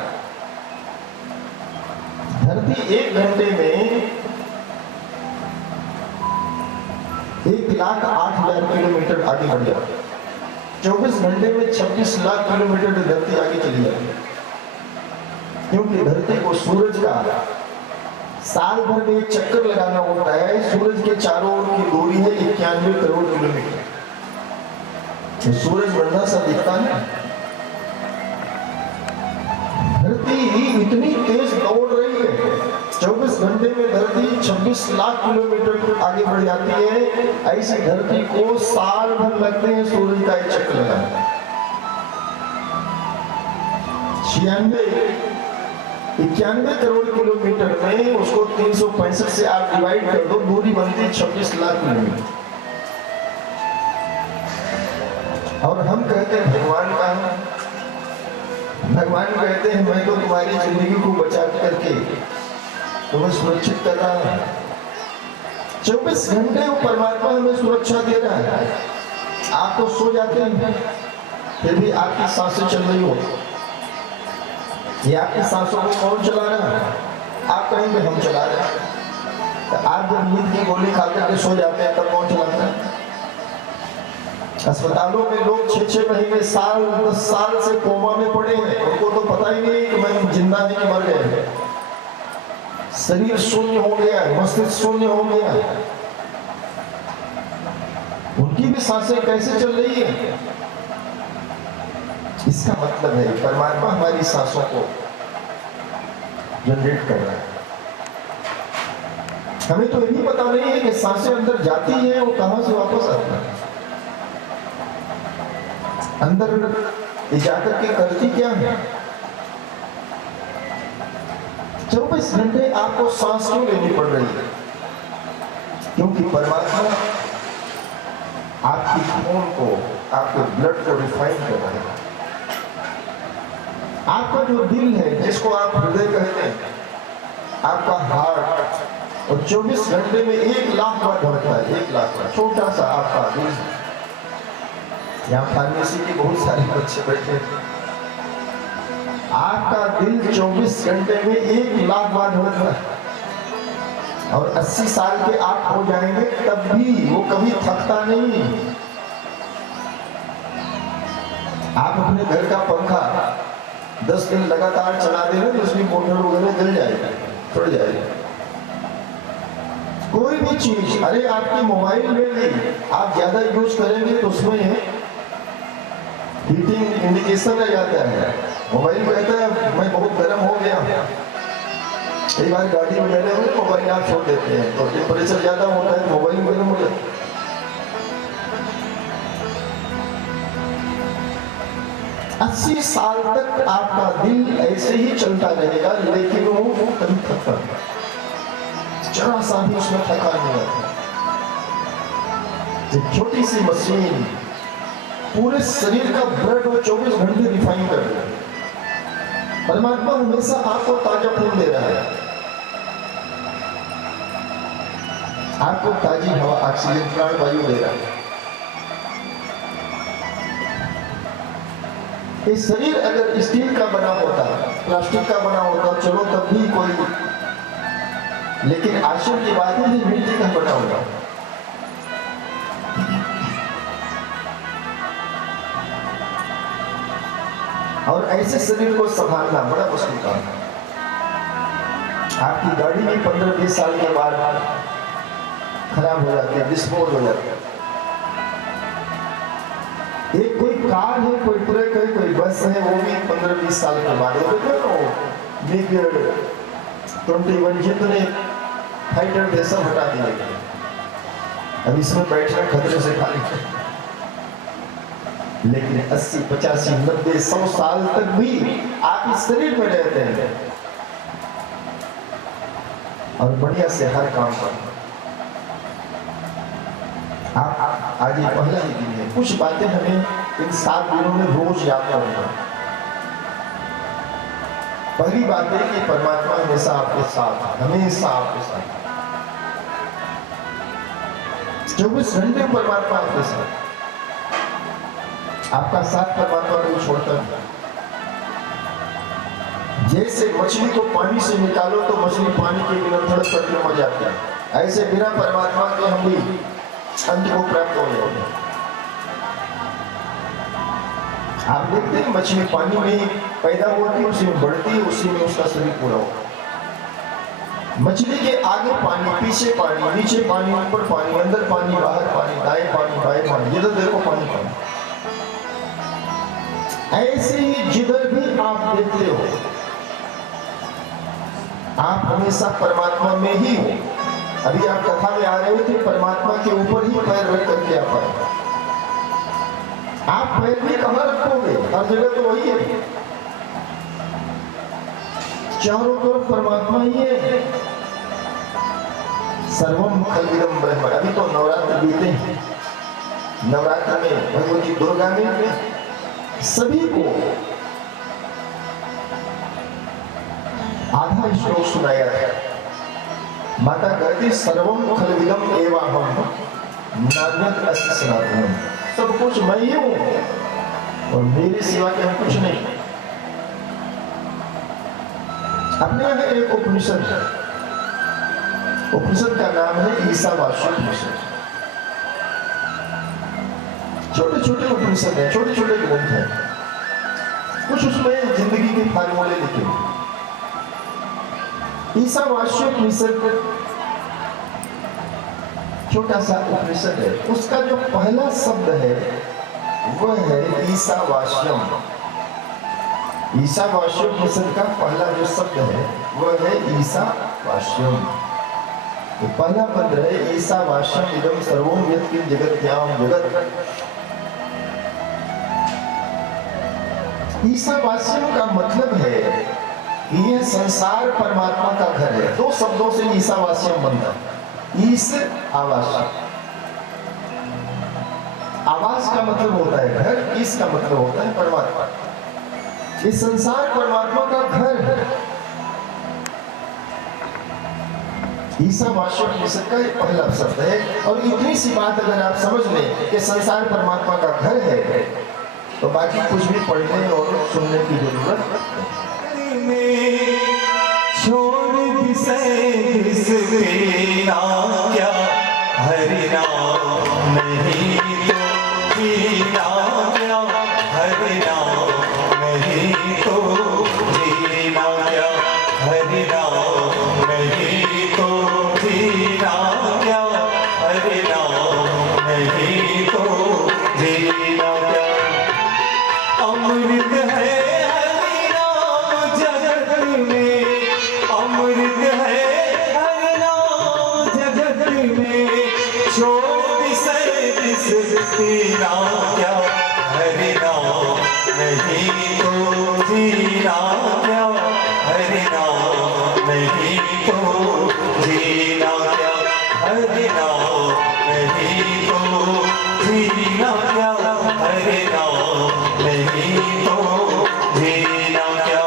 धरती 1 घंटे में 1,08,000 किलोमीटर आगे बढ़ जाती है। 24 घंटे में 26 लाख किलोमीटर धरती आगे चली जाती है, क्योंकि धरती को सूरज का साल भर में एक चक्कर लगाना होता है। सूरज के चारों ओर की दूरी है 91 करोड़ किलोमीटर। तो सूरज बढ़ना सा दिखता है। धरती इतनी तेज दौड़ रही है, 24 घंटे में धरती 26 लाख किलोमीटर आगे बढ़ जाती है। ऐसी धरती को साल भर लगते हैं सूरज का एक चक्कर लगाने। 91 करोड़ किलोमीटर में उसको 365 से आप डिवाइड कर दो, दूरी बनती है 26 लाख किलोमीटर। और हम कहते हैं भगवान का, भगवान कहते हैं मैं तो तुम्हारी जिंदगी को बचा करके तुम्हें सुरक्षित कर रहा है। 24 घंटे वो परमात्मा हमें सुरक्षा दे रहा है। आप तो सो जाते हैं, फिर भी आपकी सांसें चल रही हो। ये आपकी सांसों को कौन चला रहा है? आप कहेंगे हम चला रहे हैं। तो आप जब नींद की गोली खाकर के सो जाते हैं तब कौन चलाता है? अस्पतालों में लोग 6-6 महीने, साल, 10 साल से कोमा में पड़े हैं। उनको तो पता ही नहीं कि मैं जिंदा है कि मर गए। शरीर शून्य हो गया है, मस्तिष्क शून्य हो गया है। उनकी भी सांसें कैसे चल रही है? इसका मतलब है परमात्मा हमारी सांसों को जनरेट कर रहा है। हमें तो यही पता नहीं है कि सांसें अंदर जाती है, वो कहां से वापस आती है। अंदर जाकर के करती क्या है? 24 घंटे आपको सांस क्यों लेनी पड़ रही है? क्योंकि परमात्मा आपकी खून को, आपके ब्लड को रिफाइन कर रहा है। आपका जो दिल है, जिसको आप हृदय कहते हैं, आपका हार्ट, और 24 घंटे में 1 लाख बार धड़कता है। 1 लाख बार। छोटा सा आपका दिल। यहाँ फार्मेसी के बहुत सारे बच्चे बैठे हैं। आपका दिल 24 घंटे में 1 लाख बार धड़कता है। और 80 साल के आप हो जाएंगे तब भी वो कभी थकता नहीं। आप अपने घर का पंखा 10 दिन लगातार चला दे रहे तो उसमें मोटर वगैरह जल जाएगा, फट जाएगा। कोई भी चीज, अरे आपके मोबाइल में भी आप ज्यादा यूज करेंगे तो उसमें हीटिंग इंडिकेशन आ जाता है। मोबाइल कहता है मैं बहुत गर्म हो गया। कई बार गाड़ी में बैठे हुए मोबाइल आप छोड़ देते हैं तो टेम्परेचर ज्यादा होता है, मोबाइल गर्म हो जाता है। 80 साल तक आपका दिल ऐसे ही चलता रहेगा, लेकिन वो कभी थकता नहीं, जरा सा भी उसमें थकान नहीं आता। एक छोटी सी मशीन पूरे शरीर का ब्लड वो 24 घंटे रिफाइन कर रही है। परमात्मा हमेशा आपको ताजा खून दे रहा है, आपको ताजी हवा, ऑक्सीजन, प्राणवायु दे रहा है। ये शरीर अगर स्टील का बना होता, प्लास्टिक का बना होता, चलो तब भी कोई, लेकिन आश्चर्य की बात है ये मिट्टी का बना होगा। और ऐसे शरीर को संभालना बड़ा मुश्किल काम है। आपकी गाड़ी भी 15-20 साल के बाद खराब हो जाती है, डिस्पोज हो जाती है। एक कोई कार है, कोई ट्रक है, कोई बस है, वो भी 15-20 साल के बाद मिग 21 जितने फाइटर थे सब हटा दिए गए। अब इसमें बैठना खतरे से खाली है। लेकिन 80, 85, 90, 100 साल तक भी आप इस शरीर में रहते हैं और बढ़िया से हर काम करते हैं। आप आज ये पहला ही दिन है, कुछ बातें हमें इन 7 दिनों में रोज याद करना। पहली बात है कि परमात्मा हमेशा आपके साथ, हमेशा आपके साथ, 24 घंटे परमात्मा आपके साथ, आपका साथ परमात्मा को छोड़ता नहीं। जैसे मछली को पानी से निकालो तो मछली पानी के बिना तड़प करके मर जाती है, ऐसे बिना परमात्मा के हम भी अंत को प्राप्त हो जाएंगे। आप देखते हैं मछली पानी में पैदा होती है, उसी में बढ़ती है, उसी में उसका शरीर पूरा होगा। मछली के आगे पानी, पीछे पानी, नीचे पानी, ऊपर पानी, अंदर पानी, बाहर पानी, दाएं पानी, बाएं पानी, जिधर देखो पानी पानी। ऐसे ही जिधर भी आप देखते हो आप हमेशा परमात्मा में ही हो। अभी आप कथा में आ रहे थे, परमात्मा के ऊपर ही पैर रख करके आप आए। आप पैर भी कहाँ रखोगे? हर जगह तो वही है, चारों तरफ परमात्मा ही है। सर्वम खलविदम ब्रह्म। अभी तो नवरात्र बीते हैं, नवरात्र में भगवती दुर्गा में सभी को आधा श्लोक सुनाया है। माता कहती सर्वम खलविदम एवाहम नान्यत् अस्ति सनातनम। सब कुछ मैं ही हूं और मेरे सिवा के हम कुछ नहीं। अपने यहाँ एक उपनिषद है, उपनिषद का नाम है ईशावास्य उपनिषद। छोटे छोटे उपनिषद हैं, छोटे छोटे ग्रंथ हैं, कुछ उसमें जिंदगी के फार्मूले लिखे। ईशावास्य उपनिषद छोटा सा उपनिषद है, उसका जो पहला शब्द है वह है ईशावास्यम। ईशावास्य उपनिषद का पहला जो शब्द है वह है ईशावास्यम। तो पहला मंत्र है ईशावास्यम इदं सर्वं यत्किंच जगत्याम जगत्। ईशावास्यम का मतलब है कि यह संसार परमात्मा का घर है। 2 शब्दों से ईशावास्यम बनता है, ईश आवास। आवास का मतलब होता है घर, ईश का मतलब होता है परमात्मा। इस संसार परमात्मा का घर है। ईशावास्य उपनिषद का पहला शब्द है। और इतनी सी बात अगर आप समझ लें कि संसार परमात्मा का घर है तो बाकी कुछ भी पढ़ने और सुनने की जरूरत में छोड़ क्या हरि नाम नहीं तो क्या हरि नाम। जीना क्या हरि नाम नहीं तो जीना क्या हरि नाम नहीं तो जीना क्या हरि नाम नहीं तो जीना क्या हरि नाम नहीं तो जीना क्या।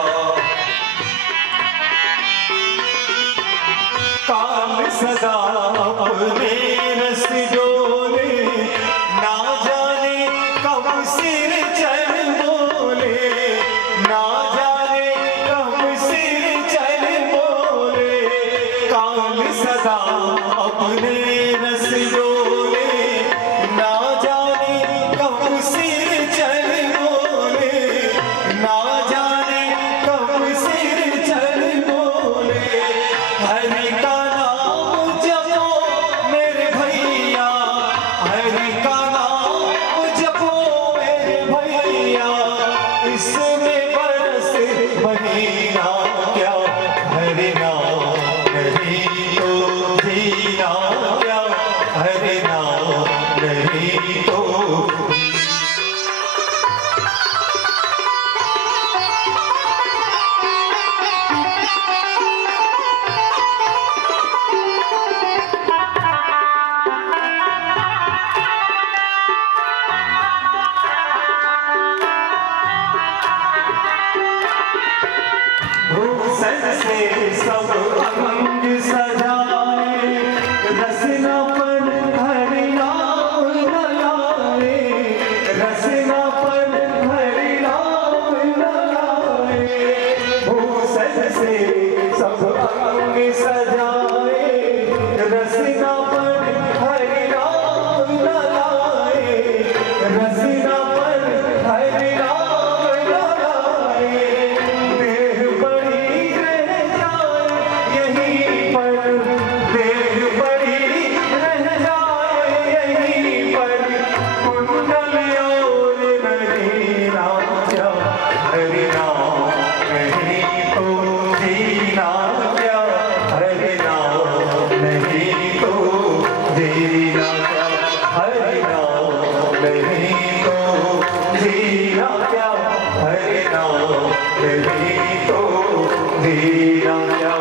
काल सदा अपने रस डोले ना जाने कब सिर चल बोले ना जाने कब सिर चल बोले काल सदा अपने रस डोले ना जाने कब सिर चल बोले ना जाने कब सिर चल बोले। हरि का नाम जपो मेरे भैया हरि का नाम जपो मेरे भैया इसमें बरस महीना क्या हरि नाम नहीं तो जीना क्या हरि नाम नहीं तो। भूषण से सब अंग सजाए रसना पर हरि नाम लगाए रसना पर हरि नाम लगाए। भूषण से सब अंग सजाए रसना पर हरि नाम लगाए रसना पर हरि नाम लगाए। देह बड़ी रह जाए यहीं पर देह बड़ी रह जाए यहीं पर कुंडल और नगीना क्या हरि नाम नहीं तो जीना क्या हरि नाम नहीं तो जीना क्या हरि नाम नहीं तो जीना क्या हरि नाम नहीं तो जीना क्या।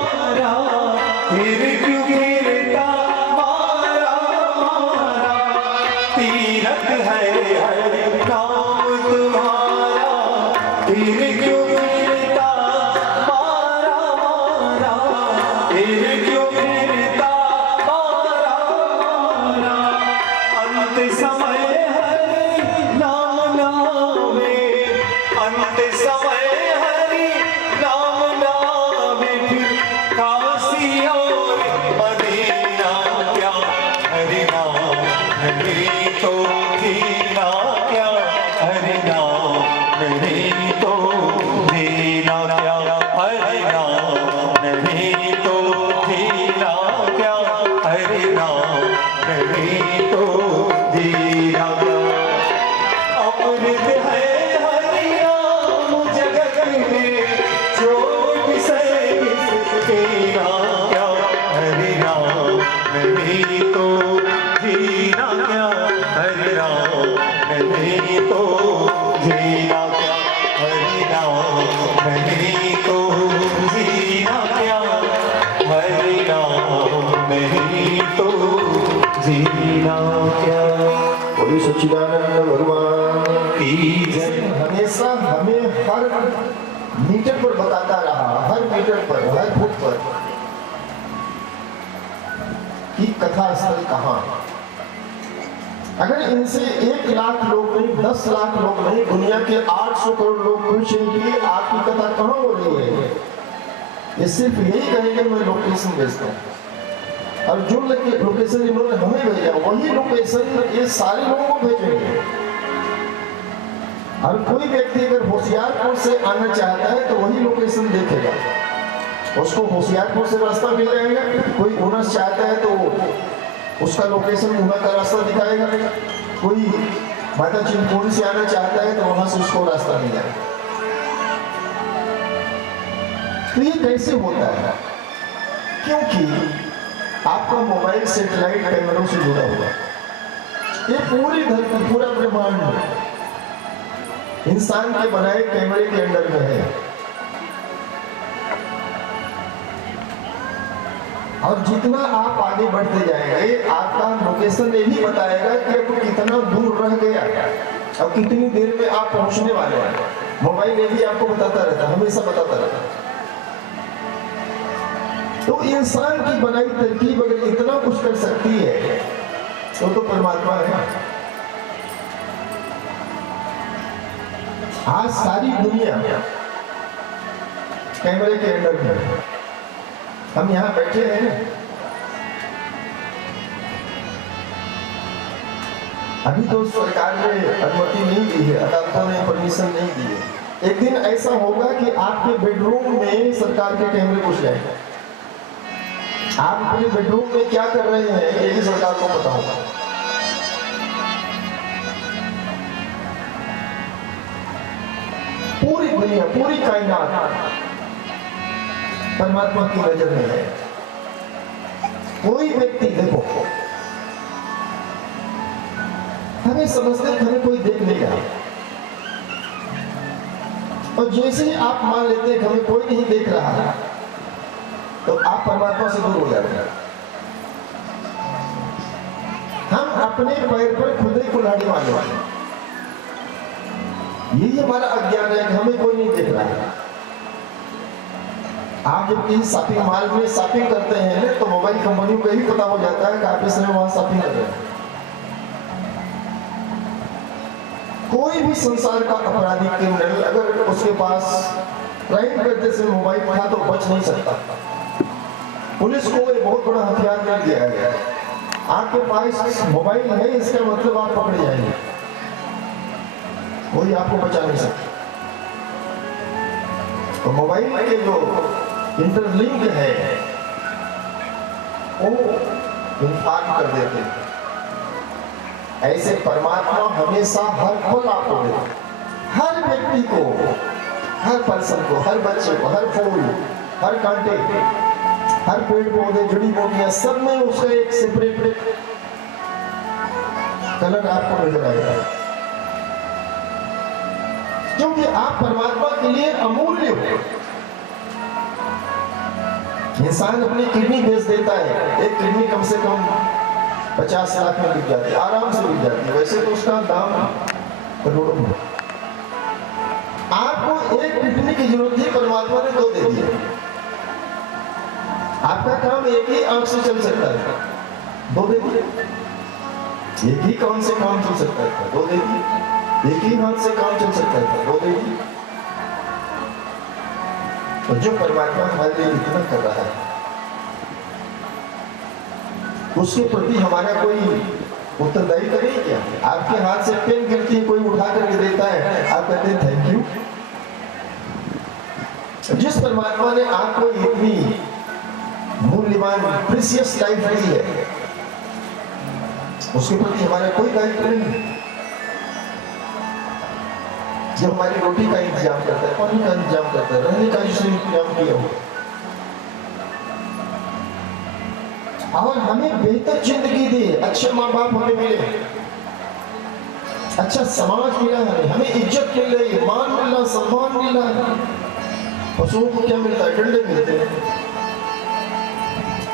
मारा फिर क्यों गिरता मारा मारा तीरथ है हरि नाम तुम्हारा फिर क्यों गिरता मारा मारा फिर क्यों गिरता मारा मारा। अंत समय हरि नाम नामे अंत समय हरि नाम नामे फिर काशी और मदीना क्या हरि नाम नहीं तो जीना क्या हरि नाम नहीं तो जीना क्या हरि नाम नहीं तो जीना क्या हरि नाम नहीं तो जीना क्या। अमृत है हरि नाम जगत में जो विषय किसके नाम क्या हरि नाम नहीं तो जीना क्या हरि नाम नहीं तो जीना क्या हरि नाम नहीं तो जीना क्या हरि नाम नहीं तो जीना क्या। बोलिए सच्चिदानंद भगवान की जय। हमेशा हमें हर मीटर पर बताता रहा हर मीटर पर हर फुट पर कि कथा स्थल कहाँ है। अगर इनसे 1 लाख लोग नहीं 10 लाख लोग नहीं दुनिया के 800 करोड़ लोग पूछें कि आपकी कथा कहाँ हो रही है ये सिर्फ यही कहेंगे मैं लोकेशन भेजता हूँ। और जो लोकेशन इन्होंने हमें भेजा वही लोकेशन ये सारे लोगों को भेजेंगे। और कोई व्यक्ति अगर होशियारपुर से आना चाहता है तो वही लोकेशन देखेगा उसको होशियारपुर से रास्ता मिल जाएगा। कोई उनस चाहता है तो उसका लोकेशन ऊना का रास्ता दिखाएगा। कोई माता चिंतपूर्णी से आना चाहता है तो वहां से उसको रास्ता मिल जाएगा। तो ये कैसे होता है क्योंकि आपका मोबाइल सैटेलाइट कैमरों से जुड़ा हुआ है। ये पूरी धरती, पूरा ब्रह्मांड इंसान के बनाए कैमरे के अंडर में है। और जितना आप आगे बढ़ते जाएंगे, आपका लोकेशन ये भी बताएगा कि अब कितना दूर रह गया और कितनी देर में आप पहुंचने वाले हैं। मोबाइल ये भी आपको बताता रहता है, हमेशा बताता रहता है। तो इंसान की बनाई तरकीब अगर इतना कुछ कर सकती है तो परमात्मा है। आज सारी दुनिया कैमरे के अंडर में है। हम यहाँ बैठे हैं, अभी तो सरकार ने अनुमति नहीं दी है, अदालतों ने परमिशन नहीं दी है। एक दिन ऐसा होगा कि आपके बेडरूम में सरकार के कैमरे घुस जाएंगे। आप अपने बेडरूम में क्या कर रहे हैं ये भी सरकार को पता होगा। पूरी दुनिया, पूरी कायनात परमात्मा की नजर में है। कोई व्यक्ति देखो, हमें समझते हमें कोई देख नहीं रहा, और जैसे ही आप मान लेते हैं हमें कोई नहीं देख रहा है तो आप परमात्मा से दूर हो जाते हैं। हम अपने पैर पर खुद ही कुल्हाड़ी मार लेते हैं। यही हमारा अज्ञान है कि हमें कोई नहीं देख रहा है। आप जब कहीं शॉपिंग मॉल में शॉपिंग करते हैं तो मोबाइल कंपनी को यही पता हो जाता है कि आप इस समय वहां शॉपिंग कर रहे हैं। कोई भी संसार का अपराधी क्रिमिनल अगर उसके पास क्राइम करते समय मोबाइल था तो बच नहीं सकता। पुलिस को एक बहुत बड़ा हथियार मिल दिया है। आपके पास मोबाइल है इसका मतलब आप पकड़े जाएंगे, कोई आपको बचा नहीं सकता। तो मोबाइल के जो इंटरलिंक है वो इन्फॉर्म कर देते हैं। ऐसे परमात्मा हमेशा हर पल आपको देते हैं, हर व्यक्ति को, हर पर्सन को, हर बच्चे को, हर फूल, हर कांटे, हर पेड़ पौधे, जड़ी बूटियां, सब में उसका एक सेपरेट कलर आपको नजर आएगा, क्योंकि आप परमात्मा के लिए अमूल्य हो। इंसान अपनी किडनी बेच देता है, एक किडनी कम से कम 50 लाख में बिक जाती है, आराम से बिक जाती है। वैसे तो उसका दाम करोड़ों में। आपको एक किडनी की जरूरत थी, परमात्मा ने 2 दे दी। आपका काम एक ही आंख से चल सकता है, 2 दे दिए। एक ही कान से काम चल सकता है, 2 दे दिए। एक ही हाथ से काम चल सकता है, 2 दे दिए। तो जो परमात्मा हमारे लिए इतना कर रहा है उसके प्रति हमारा कोई उत्तरदायित्व नहीं क्या? आपके हाथ से पेन गिरती है, कोई उठा करके देता है, आप कहते हैं थैंक यू। जिस परमात्मा ने आपको इतनी मूल्यवान प्रीशियस लाइफ दी है उसके प्रति हमारा कोई दायित्व नहीं। जो हमारी रोटी का इंतजाम करता है, पानी का इंतजाम करता है, रहने का जिसने इंतजाम किया हो, और हमें बेहतर जिंदगी दी, अच्छे माँ बाप हमें मिले, अच्छा समाज मिला है, हमें इज्जत मिल रही है, मान मिल रहा, सम्मान मिल रहा है। पशुओं को क्या मिलता है? डंडे मिलते हैं।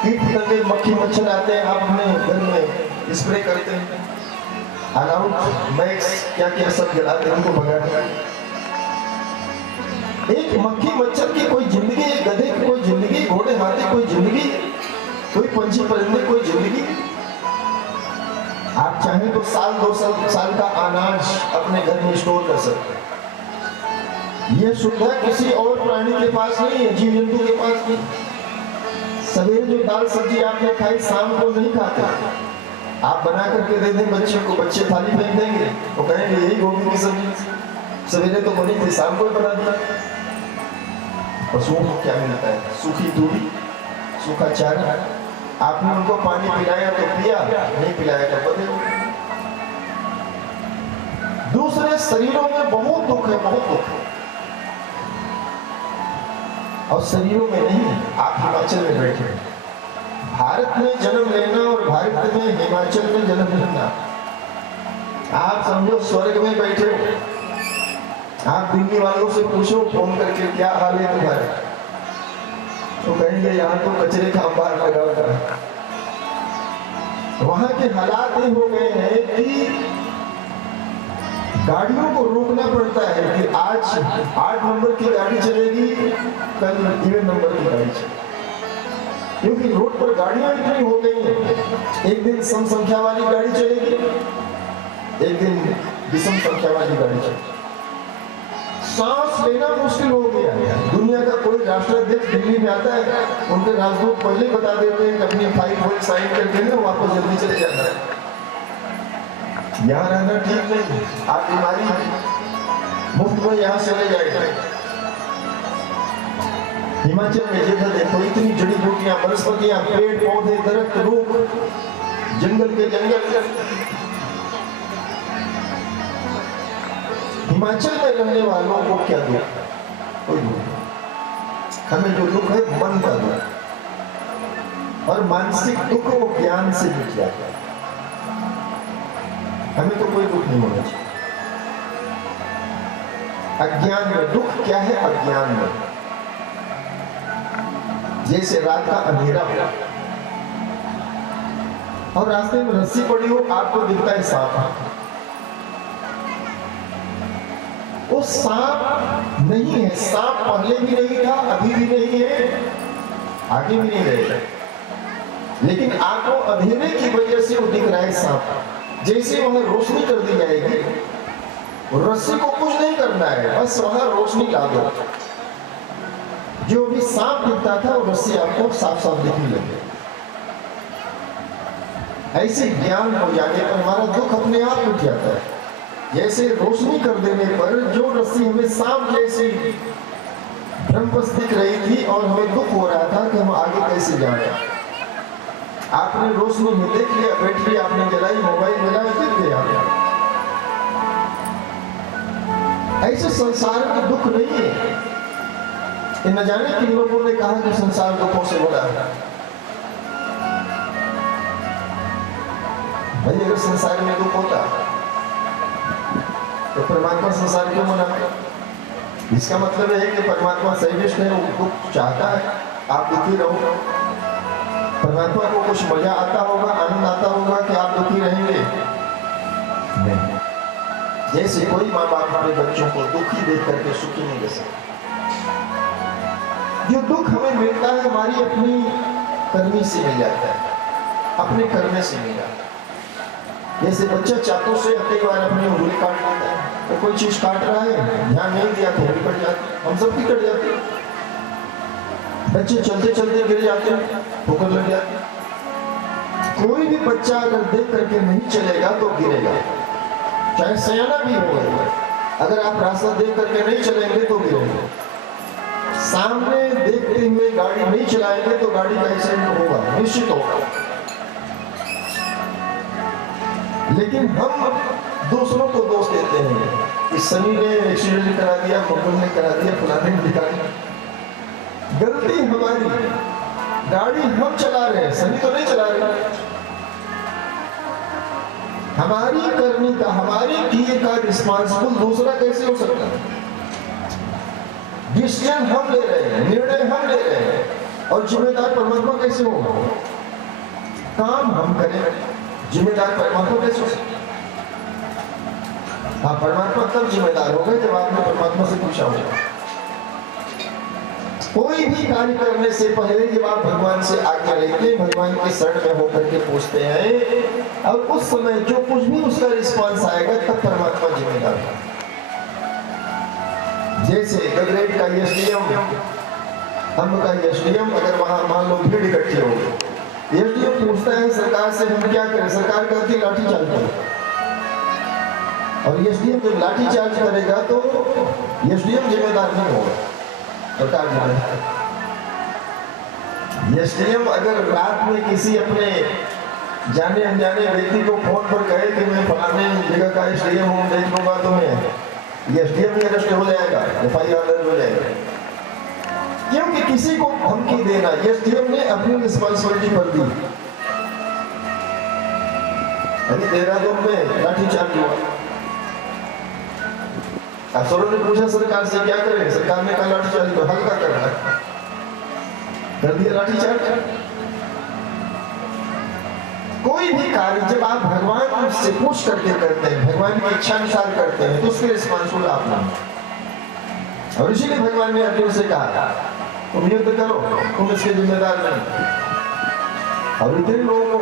कीट पतंगे, मक्खी मच्छर आते हैं, आप अपने घर में स्प्रे करते हैं, अलाउट मैक्स क्या क्या सब जलाते हैं उनको भगाने। एक मक्खी मच्छर की कोई जिंदगी, एक गधे की कोई जिंदगी, घोड़े हाथी कोई जिंदगी, कोई पंछी परिंदे कोई जिंदगी। आप चाहें तो 1-2 साल का अनाज अपने घर में स्टोर कर सकते हैं। यह सुविधा किसी और प्राणी के पास नहीं है, जीव जंतु के पास नहीं। सवेरे जो दाल सब्जी आपने खाई शाम को नहीं खाते, आप बना करके दे दें बच्चे को, बच्चे थाली फेंक देंगे तो कहेंगे यही गोभी की सब्जी सवेरे तो बनी थी, शाम को बना दिया। पशुओं को क्या मिलता है? सूखी दूधी, सूखा चारा। आपने उनको पानी पिलाया तो पिया, नहीं पिलाया तो बदल। दूसरे शरीरों में बहुत दुख है, बहुत दुख है, और शरीरों में नहीं। आप हिमाचल में बैठे, भारत में जन्म लेना और भारत में हिमाचल में जन्म लेना, आप समझो स्वर्ग में बैठे हो। आप दिल्ली वालों से पूछो फोन करके क्या हाल है तुम्हारे, तो कहेंगे यहाँ तो कचरे का अंबार लगा हुआ है। वहां के हालात ये हो गए हैं कि गाड़ियों को रोकना पड़ता है कि आज 8 नंबर की गाड़ी चलेगी, कल 11 नंबर की गाड़ी चलेगी, क्योंकि रोड पर गाड़ियां इतनी हो गई हैं। एक दिन सम संख्या वाली गाड़ी चलेगी, एक दिन विषम संख्या वाली गाड़ी चलेगी। सांस लेना मुश्किल हो गया। दुनिया का कोई राष्ट्राध्यक्ष दिल्ली में आता है, उनके राजदूत पहले बता देते हैं कि अपनी फाइल वही साइन करके ना वापस जल्दी चले जाना है, यहाँ रहना ठीक नहीं, आप बीमारी मुफ्त में यहाँ चले जाएगा। हिमाचल में जगह देखो, इतनी जड़ी बूटियां, वनस्पतियां, पेड़ पौधे, दरख्त, रूख, जंगल के जंगल। हिमाचल में रहने वालों को क्या दुख? कोई दुख नहीं। हमें जो दुख है मन का दुख, और मानसिक दुख वो ज्ञान से मिट जाता है। हमें तो कोई दुख नहीं होना चाहिए। अज्ञान में दुख क्या है? अज्ञान में जैसे रात का अंधेरा हो और रास्ते में रस्सी पड़ी हो, आपको दिखता है सांप। वो सांप नहीं है, सांप पहले भी नहीं था, अभी भी नहीं है, आगे भी नहीं रहेगा, लेकिन आपको अंधेरे की वजह से वो दिख रहा है सांप। जैसे वहां रोशनी कर दी जाएगी, रस्सी को कुछ नहीं करना है, बस वहां रोशनी ला दो, जो भी सांप दिखता था वो रस्सी आपको साफ साफ दिखने लगे। ऐसे ज्ञान हो जाने पर हमारा दुख अपने आप मिट जाता है। जैसे रोशनी कर देने पर जो रस्सी हमें सांप जैसी भ्रमवश दिख रही थी और हमें दुख हो रहा था कि हम आगे कैसे जाए, आपने रोशनी में देख लिया, बैटरी आपने जलाई, मोबाइल जलाया, गिर गया। ऐसे संसार में दुख नहीं है। न जाने किन लोगों ने कहा कि संसार दुखों से बड़ा है। भाई अगर संसार में दुख होता तो परमात्मा संसार क्यों मनाता? इसका मतलब है कि परमात्मा सैडिस्ट है, वो दुख चाहता है आप दुखी रहो। परमात्मा को कुछ मजा आता होगा, आनंद आता होगा कि आप दुखी रहेंगे? नहीं। जैसे कोई माँ बाप अपने बच्चों को दुखी देख करके सुखी नहीं दे सकते। जो दुख हमें मिलता है हमारी अपनी कर्मी से मिल जाता है, अपने करने से मिल जाता है। जैसे बच्चा चाकू से कई बार अपनी उंगली काट लेता है, तो कोई चीज काट रहा है, ध्यान नहीं दिया तो उंगली कट जाती है, हम सब भी कट जाते हैं। बच्चे चलते चलते गिर जाते हैं, ठोकर लग जाती है। कोई भी बच्चा अगर देख करके नहीं चलेगा तो गिरेगा, चाहे सयाना भी हो। अगर आप रास्ता देख करके नहीं चलेंगे तो गिरेंगे। सामने देखते हुए गाड़ी नहीं चलाएंगे तो गाड़ी का एक्सीडेंट होगा, निश्चित होगा। लेकिन हम दूसरों को दोष देते हैं कि सनी ने एक्सीडेंट करा दिया, मुकुल ने करा दिया, फलाने ने दिखा दिया। गलती हमारी, गाड़ी हम चला रहे हैं, सनी तो नहीं चला रहे। हमारी करने का, हमारे किए का रिस्पॉन्सिबल दूसरा कैसे हो सकता है? डिसीजन हम ले रहे हैं, निर्णय हम ले रहे हैं, और जिम्मेदार परमात्मा कैसे होगा? काम हम करें, जिम्मेदार परमात्मा कैसे हो सकता? हाँ, परमात्मा तब जिम्मेदार होगा जब आपने परमात्मा से पूछा होगा। कोई भी कार्य करने से पहले जब आप भगवान से आज्ञा लेते हैं, भगवान के शरण में होकर के पूछते हैं, और उस समय जो कुछ भी उसका रिस्पांस आएगा तब परमात्मा जिम्मेदार है। जैसे गगरेट का एसडीएम, हम का एसडीएम, अगर वहां मान लो भीड़ इकट्ठी हो, एसडीएम पूछता है सरकार से हम क्या करें, सरकार कहती है लाठी चार्ज करो। और एसडीएम जब लाठी चार्ज करेगा तो एसडीएम जिम्मेदार नहीं होगा, सरकार जिम्मेदार। एसडीएम अगर रात में किसी अपने जाने अनजाने व्यक्ति को फोन पर कहे कि मैं फलाने जगह का एसडीएम हूँ, देख लूंगा तुम्हें, एसडीएम ही अरेस्ट हो जाएगा, FIR दर्ज हो जाएगा। क्योंकि किसी को धमकी देना, एसडीएम ने अपनी रिस्पॉन्सिबिलिटी पर दी। अभी देहरादून में लाठीचार्ज हुआ, अफसरों ने पूछा सरकार से क्या करें, सरकार ने कहा लाठीचार्ज को हल्का करना, कर दिया लाठीचार्ज। कोई भी कार्य जब आप भगवान से पूछ करके करते हैं, भगवान की इच्छा अनुसार करते हैं, तो उसके रिस्पॉन्सिबल आप नहीं। और इसीलिए भगवान ने अर्जुन से कहा तुम युद्ध करो, तुम इसके जिम्मेदार नहीं। और इतने लोगों को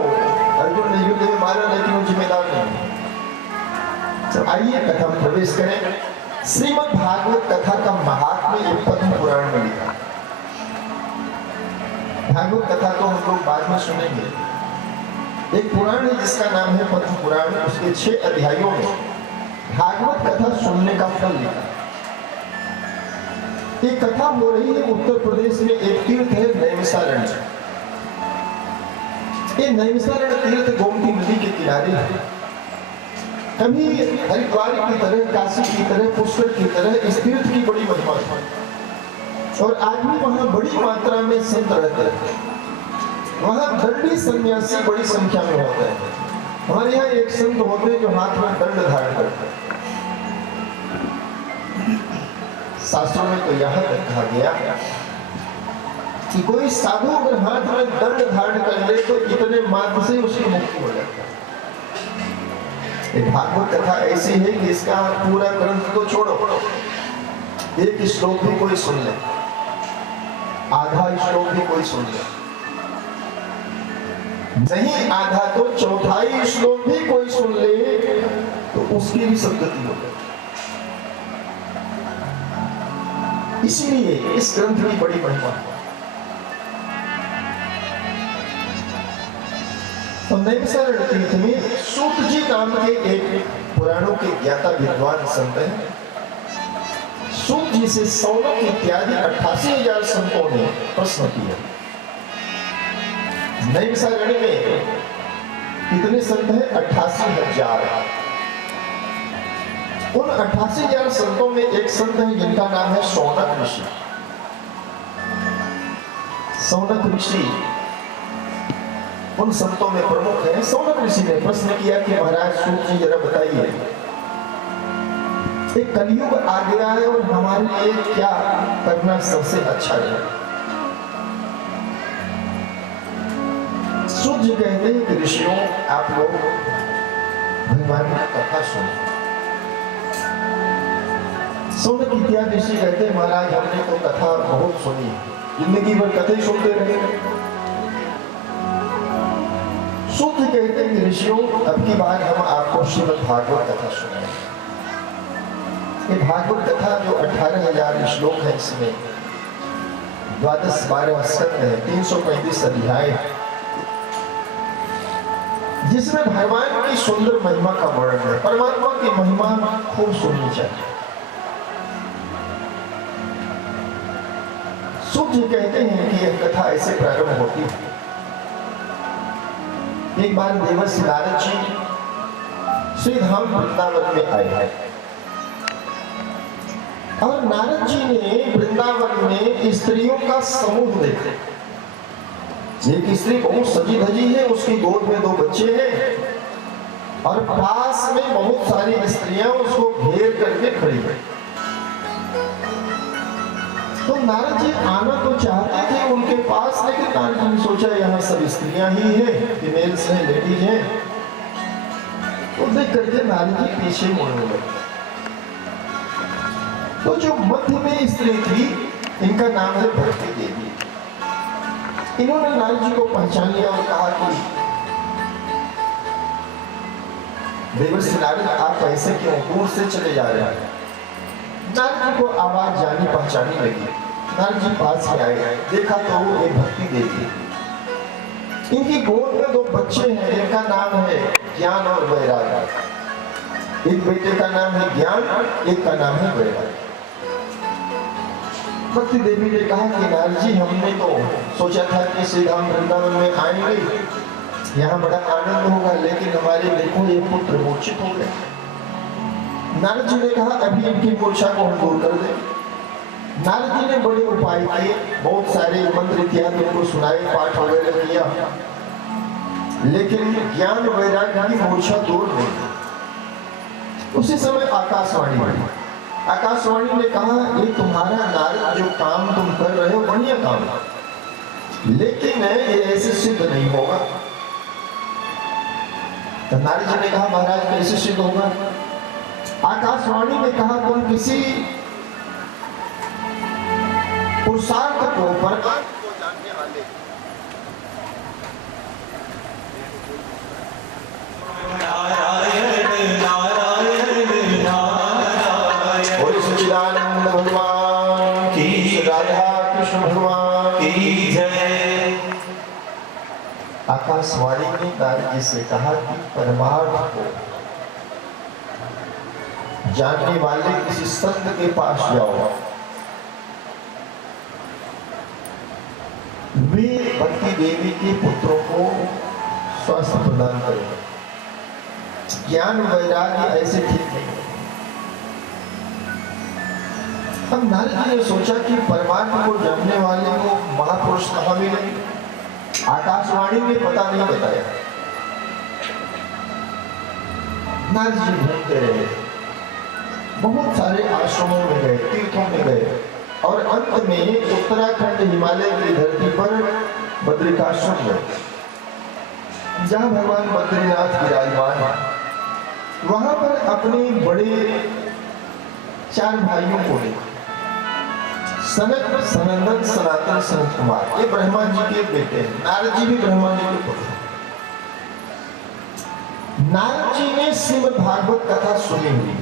अर्जुन ने युद्ध में मारा, लेकिन वो जिम्मेदार नहीं। तो आइए कथा में प्रवेश करें। श्रीमद् भागवत कथा का महात्म्य एक पद्म पुराण में लिखा। भागवत कथा को हम लोग बाद में सुनेंगे। एक पुराण है जिसका नाम है पद्म पुराण, उसके 6 अध्यायों में भागवत कथा सुनने का फल लिखा। एक कथा हो रही है उत्तर प्रदेश में, एक तीर्थ है नैमिषारण्य। ये नैमिषारण्य तीर्थ गोमती नदी के किनारे है। कभी हरिद्वार की तरह, काशी की तरह, पुष्कर की तरह इस तीर्थ की बड़ी महिमा है और आज भी वहां बड़ी मात्रा में संत रहते हैं। वहां दंडी सन्यासी बड़ी संख्या में होते हैं। हमारे यहाँ एक संत होते हैं जो हाथ में दंड धारण करते हैं। शास्त्रों में तो यहाँ तक कहा गया कि कोई साधु अगर हाथ में दंड धारण कर ले तो इतने मात्र से उसकी मुक्ति हो जाती है। एक भागवत कथा ऐसी है कि इसका पूरा ग्रंथ तो छोड़ो, एक श्लोक भी कोई सुन ले, आधा श्लोक भी कोई सुन ले, नहीं आधा तो चौथाई श्लोक भी कोई सुन ले तो उसकी भी सद्गति हो जाए। इसीलिए इस ग्रंथ की बड़ी महिमा है। तो नैमिषारण्य तीर्थ में सूत जी नाम के एक पुराणों के ज्ञाता विद्वान संत हैं। सूत जी से सौनक इत्यादि 88,000 संतों ने प्रश्न किया। नैमिषारण्य में कितने संत हैं? 88,000। उन 88,000 संतों में एक संत है जिनका नाम है सौनक ऋषि। सौनक ऋषि उन संतों में प्रमुख है। सौनक ऋषि ने प्रश्न किया कि महाराज सूत जी जरा बताइए, एक कलयुग आ गया है और हमारे लिए क्या करना सबसे अच्छा है? सूत जी कहते हैं कि ऋषियों आप लोग भगवान की कथा सुनो। सौनक इत्यादि ऋषि कहते हैं महाराज हमने तो कथा बहुत सुनी, जिंदगी भर कथा ही सुनते रहे। सूत जी कहते हैं कि ऋषियों अब की बार हम आपको श्रीमद् भागवत कथा सुनाएंगे। ये भागवत कथा जो 18,000 श्लोक है, इसमें 12 स्कंद है, 335 अध्याय है, जिसमें भगवान की सुंदर महिमा का वर्णन है। परमात्मा की महिमा खूब सुननी चाहिए। सूत जी कहते हैं कि यह कथा ऐसे प्रारंभ होती है। एक बार देवर्षि नारद जी श्री धाम वृंदावन में आए हैं और नारद जी ने वृंदावन में स्त्रियों का समूह देखा। एक स्त्री बहुत सजी धजी है, उसकी गोद में 2 बच्चे हैं और पास में बहुत सारी स्त्रियां उसको घेर करके खड़ी है। तो नारद जी आना तो चाहते थे उनके पास, लेकिन नारद जी ने सोचा यहाँ सब स्त्रियां ही हैं, फीमेल्स हैं, लेडीज हैं। तो देख करके नारद जी पीछे मुड़ने लगे। तो जो मध्य में स्त्री थी, इनका नाम है भक्ति देवी। इन्होंने नारद जी को पहचान लिया और कहा कि देवर्षि नारद आप ऐसे क्यों दूर से चले जा रहे हैं? नारद जी को आवाज जानी पहचानी लगी। नारद जी पास में आए, देखा तो वो एक भक्ति देवी। इनकी गोद में 2 बच्चे हैं, इनका नाम है ज्ञान और वैराग्य। एक बेटे का नाम है ज्ञान, एक का नाम है वैराग्य। भक्ति देवी ने कहा कि नारद जी हमने तो सोचा था कि श्री धाम वृंदावन में आएंगे, यहाँ बड़ा आनंद होगा, लेकिन हमारे देखो ये पुत्र मूर्छित हो गए। नारद जी ने कहा अभी इनकी मूर्छा को हम दूर कर दें। नारद जी ने बड़े उपाय किए, बहुत सारे मंत्र इत्यादि को सुनाए, पाठ वगैरह किया, लेकिन ज्ञान वैराग्य की मूर्छा दूर नहीं। उसी समय आकाशवाणी हुई। आकाशवाणी ने कहा, ये तुम्हारा नारद जो काम तुम कर रहे हो बढ़िया काम है, लेकिन ये ऐसे सिद्ध नहीं होगा। तो नारद जी ने कहा, महाराज कैसे सिद्ध होगा? आकाशवाणी ने कहा, तुम किसी पुरुषार्थ को, परमार्थ को जानने वाले बोले सच्चिदानंद भगवान की, राधा कृष्ण भगवान की जय। आकाशवाणी ने नारद जी से कहा कि परमार्थ को जानने वाले किसी संत के पास जाओ, वे भक्ति देवी के पुत्रों को स्वास्थ्य प्रदान करें। ज्ञान वैराग्य ऐसे ठीक नहीं। हम नारद जी ने सोचा कि परमार्थ को जानने वाले को महापुरुष कहाँ मिले? आकाशवाणी ने पता नहीं बताया। नारद जी घूमते रहे, बहुत सारे आश्रमों में गए, तीर्थों में गए, और अंत में उत्तराखंड हिमालय की धरती पर बद्रिकाश्रम में, जहां भगवान बद्रीनाथ विराजमान है, वहां पर अपने बड़े 4 भाइयों को देखा। सनत, सनंदन, सनातन, सनत कुमार, ये ब्रह्मा जी के बेटे हैं। नारद जी भी ब्रह्मा जी के पुत्र। नारद जी ने श्रीमद् भागवत कथा सुनी हुई,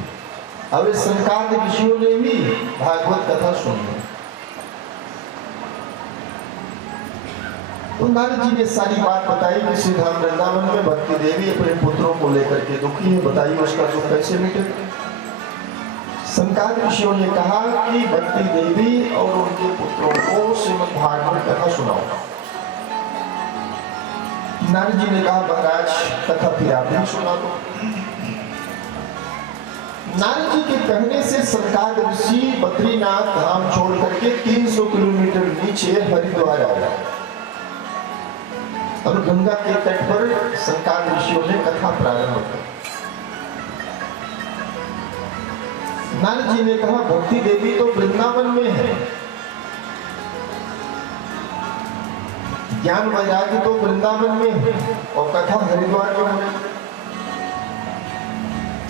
और सनकादिक ऋषियों ने भी भागवत कथा सुनी। तो नारद जी ने सारी बात बताई कि श्री धाम वृंदावन में भक्ति देवी अपने पुत्रों को लेकर के दुखी है, बताइए उसका दुख कैसे मिटेगा? सनकादिक ऋषियों ने कहा कि भक्ति देवी और उनके पुत्रों को श्रीमद् भागवत कथा सुनाओ। नारद जी ने कहा, महाराज कथा फिर आप ही सुना दो। नारद जी के कहने से सनकाद ऋषि बद्रीनाथ धाम छोड़ करके 300 किलोमीटर नीचे हरिद्वार आया, और गंगा के तट पर सनकाद ऋषियों ने कथा प्रारंभ की। नारद जी ने कहा, भक्ति देवी तो वृंदावन में है, ज्ञान वैराग्य तो वृंदावन में है, और कथा हरिद्वार में है।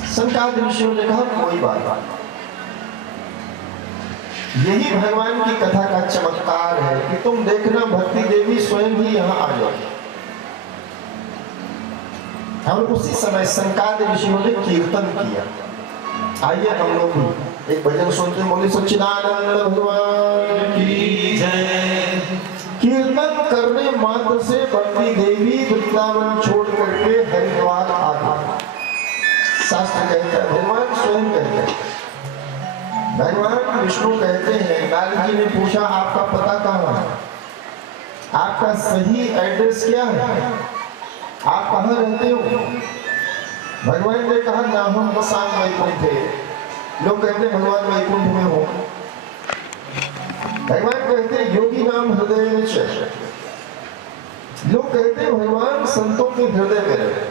सनकाद ऋषियों ने कहा, कोई बात नहीं, यही भगवान की कथा का चमत्कार है कि तुम देखना भक्ति देवी स्वयं ही यहाँ आ जाओगी। और उसी समय सनकाद ऋषियों ने कीर्तन किया। आइए हम लोग एक भजन सुनते हैं। बोले सच्चिदानंद भगवान की जय। कीर्तन करने मात्र से भक्ति देवी वृंदावन छोड़ करके हरिद्वार आ गई। शास्त्र कहता है, भगवान स्वयं कहते हैं, भगवान विष्णु कहते हैं, नारद जी ने पूछा, आपका पता कहाँ है? आपका सही एड्रेस क्या है? आप कहाँ रहते हो? भगवान ने कहा, ना हम बसांग वैकुंठ थे। लोग कहते हैं भगवान वैकुंठ में हो। भगवान कहते हैं योगी नाम हृदय में है। लोग कहते हैं भगवान संतों के हृदय में रहे।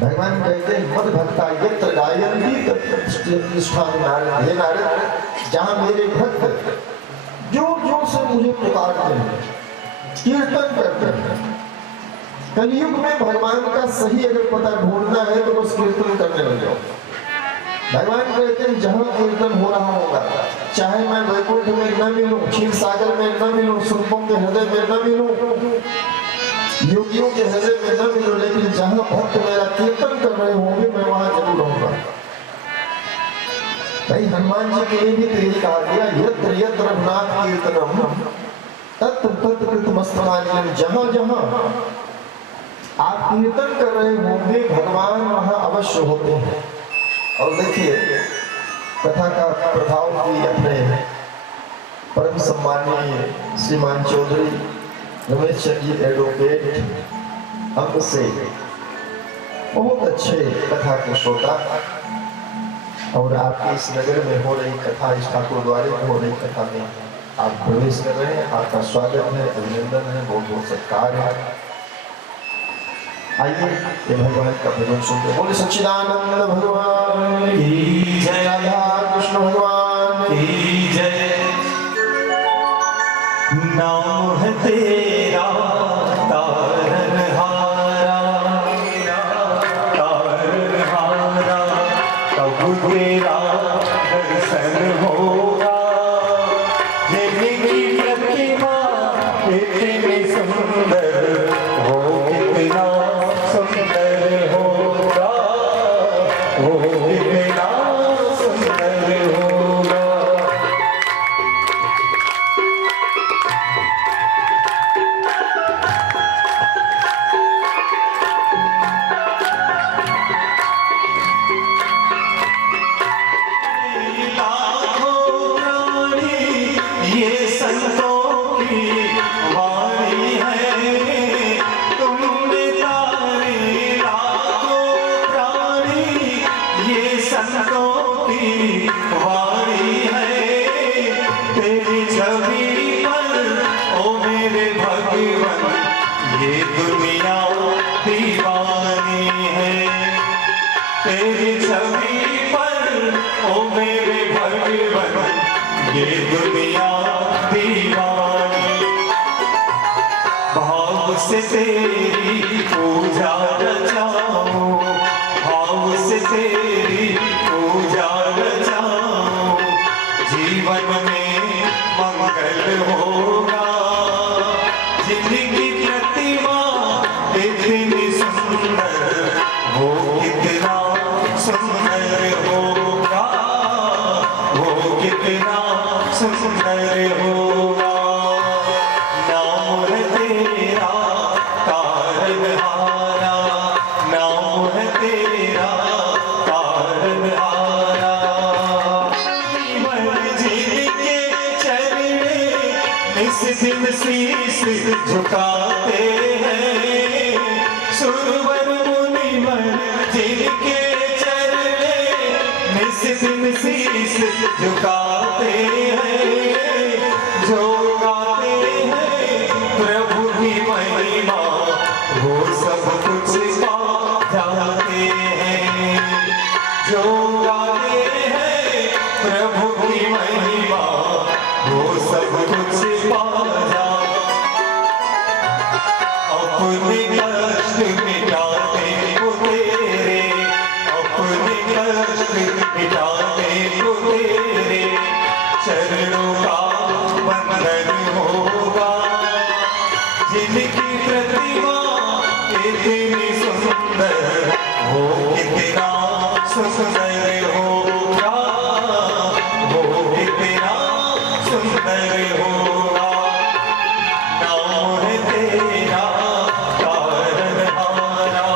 भगवान कहते हैं मद भक्ता यत्र गायन्ति तत्र तिष्ठामि नारद। हे नारद, जहां मेरे भक्त जोर जोर से मुझे पुकारते हैं, कीर्तन करते हैं। कलयुग में भगवान का सही अगर पता ढूंढना है तो बस कीर्तन करने लग जाओ। भगवान कहते हैं जहां कीर्तन हो रहा होगा, चाहे मैं वैकुंठ में न मिलूं, क्षीर सागर में न मिलूं, संतों के हृदय में न मिलूं, योगियों के हृदय में न मिलूं, लेकिन जहां भक्त मेरा कीर्तन कर रहे होंगे मैं वहां जरूर रहूंगा। भाई हनुमान जी के लिए भी तो यही कहा गया, यत्र यत्र रघुनाथ कीर्तनम तत्र तत्र कृतमस्तकांजलि। जहां जहां आप कीर्तन कर रहे होंगे भगवान वहां अवश्य होते हैं। और देखिए कथा का प्रभाव भी अपने परम सम्मानीय श्रीमान चौधरी रमेश चंद्र जी एडवोकेट अंक से बहुत अच्छे कथा के श्रोता, और आपके इस नगर में हो रही कथा, इस ठाकुर द्वारे में हो रही कथा में आप प्रवेश कर रहे हैं। आपका स्वागत है, अभिनंदन है, बहुत बहुत सत्कार है। आइए ये भगवान का भजन सुनते हैं। बोले सच्चिदानंद भगवान की जय, राधा कृष्ण भगवान की जय। नाम है तेरा तारनहारा, तारनहारा, कब तेरा दर्शन होगा। जिनकी प्रतिमा इतनी सुंदर हो, कितना सुंदर होगा, वो कितना सुंदर होगा। ये संतों की वाणी है, तुमने तारे लाखों प्राणी। ये संतों की वाणी है, तेरी छवि पर ओ मेरे भगवन ये दुनिया दीवानी है। तेरी छवि पर ओ मेरे भगवन ये दुनिया दीवानी। भाव से तेरी पूजा रचाऊं, भाव से तेरी पूजा रचाऊं। जीवन में मंगल होगा, जिंदगी प्रतिमा इतनी सुंदर, वो कितना सुंदर होगा, वो कितना सुंदर होगा। नाम है तेरा तारनहारा, नाम है तेरा तारनहारा। जीवन जिनके चरणे निस दिन शीश झुकाते हैं, सुरवर मुनिवर जिनके चरणे निस दिन शीश झुकाते हैं। जो गाते हैं प्रभु की महिमा, वो सब कुछ पा जाते हैं। जो गाते हैं प्रभु की महिमा, वो सब कुछ पा जाते। अपने कष्ट मिटाते को तेरे, अपने कष्ट मिटाते को तेरे चरणों का बंधन होगा। जिनकी प्रतिमा इतनी सुंदर, वो कितना सुंदर होगा, वो कितना सुंदर होगा। नाम है तेरा तारनहारा।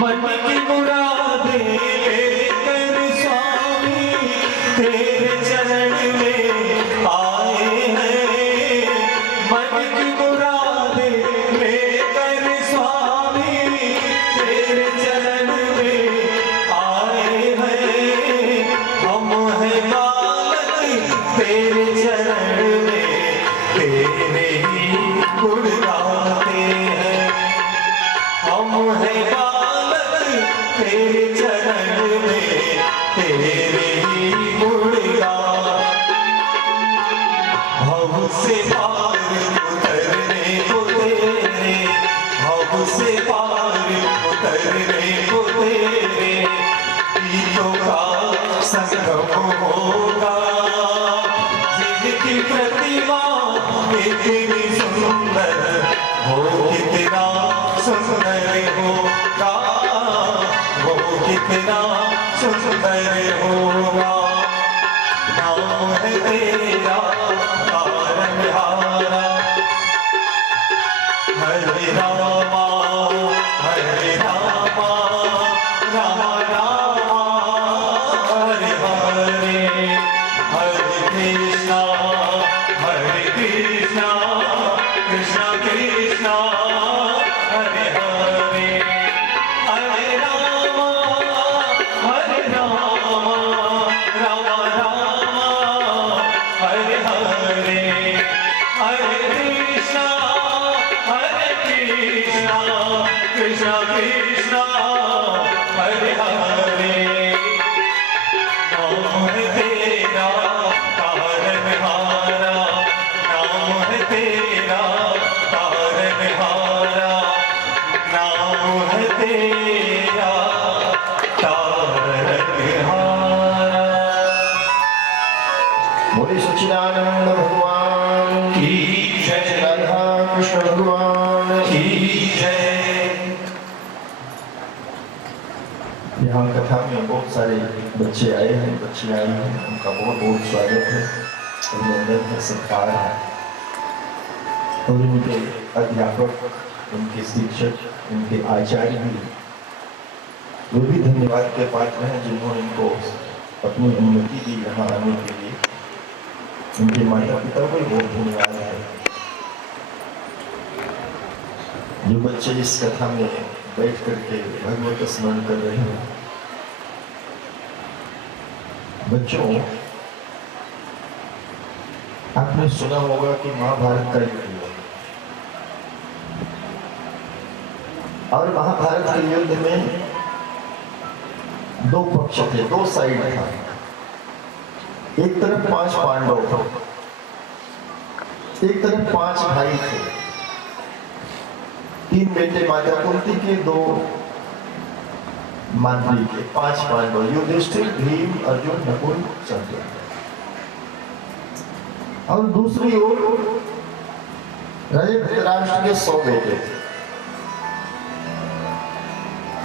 मन की मुरादें लेकर स्वामी तेरे चरण में आए हैं। मन की मुरादें लेकर स्वामी तेरे चरण में आए हैं। हम हैं बालक तेरे चरण में, तेरे ही गुण गाते हैं। हम हैं तेरे चरण में, तेरे ही गुण गाते। भव से पार उतरने को तेरे, भव से पार उतरने को तेरे गीतों का संगम होगा। जिनकी प्रतिमा इतनी सुंदर, वो कितना सुंदर होगा, वो कितना सुंदर होगा, नाम है तेरा तारनहारा। हरे रामा हरे रामा, रामा रामा हरे हरे, हरे कृष्णा कृष्णा कृष्णा हरे हरे, हरे रामा रामा रामा हरे हरे, हरे कृष्णा कृष्णा कृष्णा हरे हरे। नाम है तेरा तारनहारा, नाम है तेरा तारनहारा, नाम है तेरा तारनहारा। बोले सच्चिदानंद भगवान की जय, राधा कृष्ण भगवान की जय। यहाँ कथा में बहुत सारे बच्चे आए हैं, बच्चे आई हैं, उनका बहुत बहुत स्वागत है, अभिनंदन है, सत्कार है। और उनके अध्यापक, उनके शिक्षक, उनके आचार्य भी वे भी धन्यवाद के पात्र हैं, जिन्होंने इनको अपनी अनुमति दी यहाँ आने के लिए। उनके माता पिता को बहुत धन्यवाद है। जो बच्चे इस कथा में बैठ करके भगवत स्मरण कर रहे हैं, बच्चों आपने सुना होगा कि महाभारत का युद्ध हुआ, और महाभारत के युद्ध में दो पक्ष थे, दो साइड था। एक तरफ 5 पांडव थे, एक तरफ 5 भाई थे। 3 बेटे माता कुंती के, 2 माद्री के, 5 पांडव, युधिष्ठिर, भीम, अर्जुन, नकुल, सहदेव। और दूसरी ओर राजा धृतराष्ट्र के 100 बेटे थे,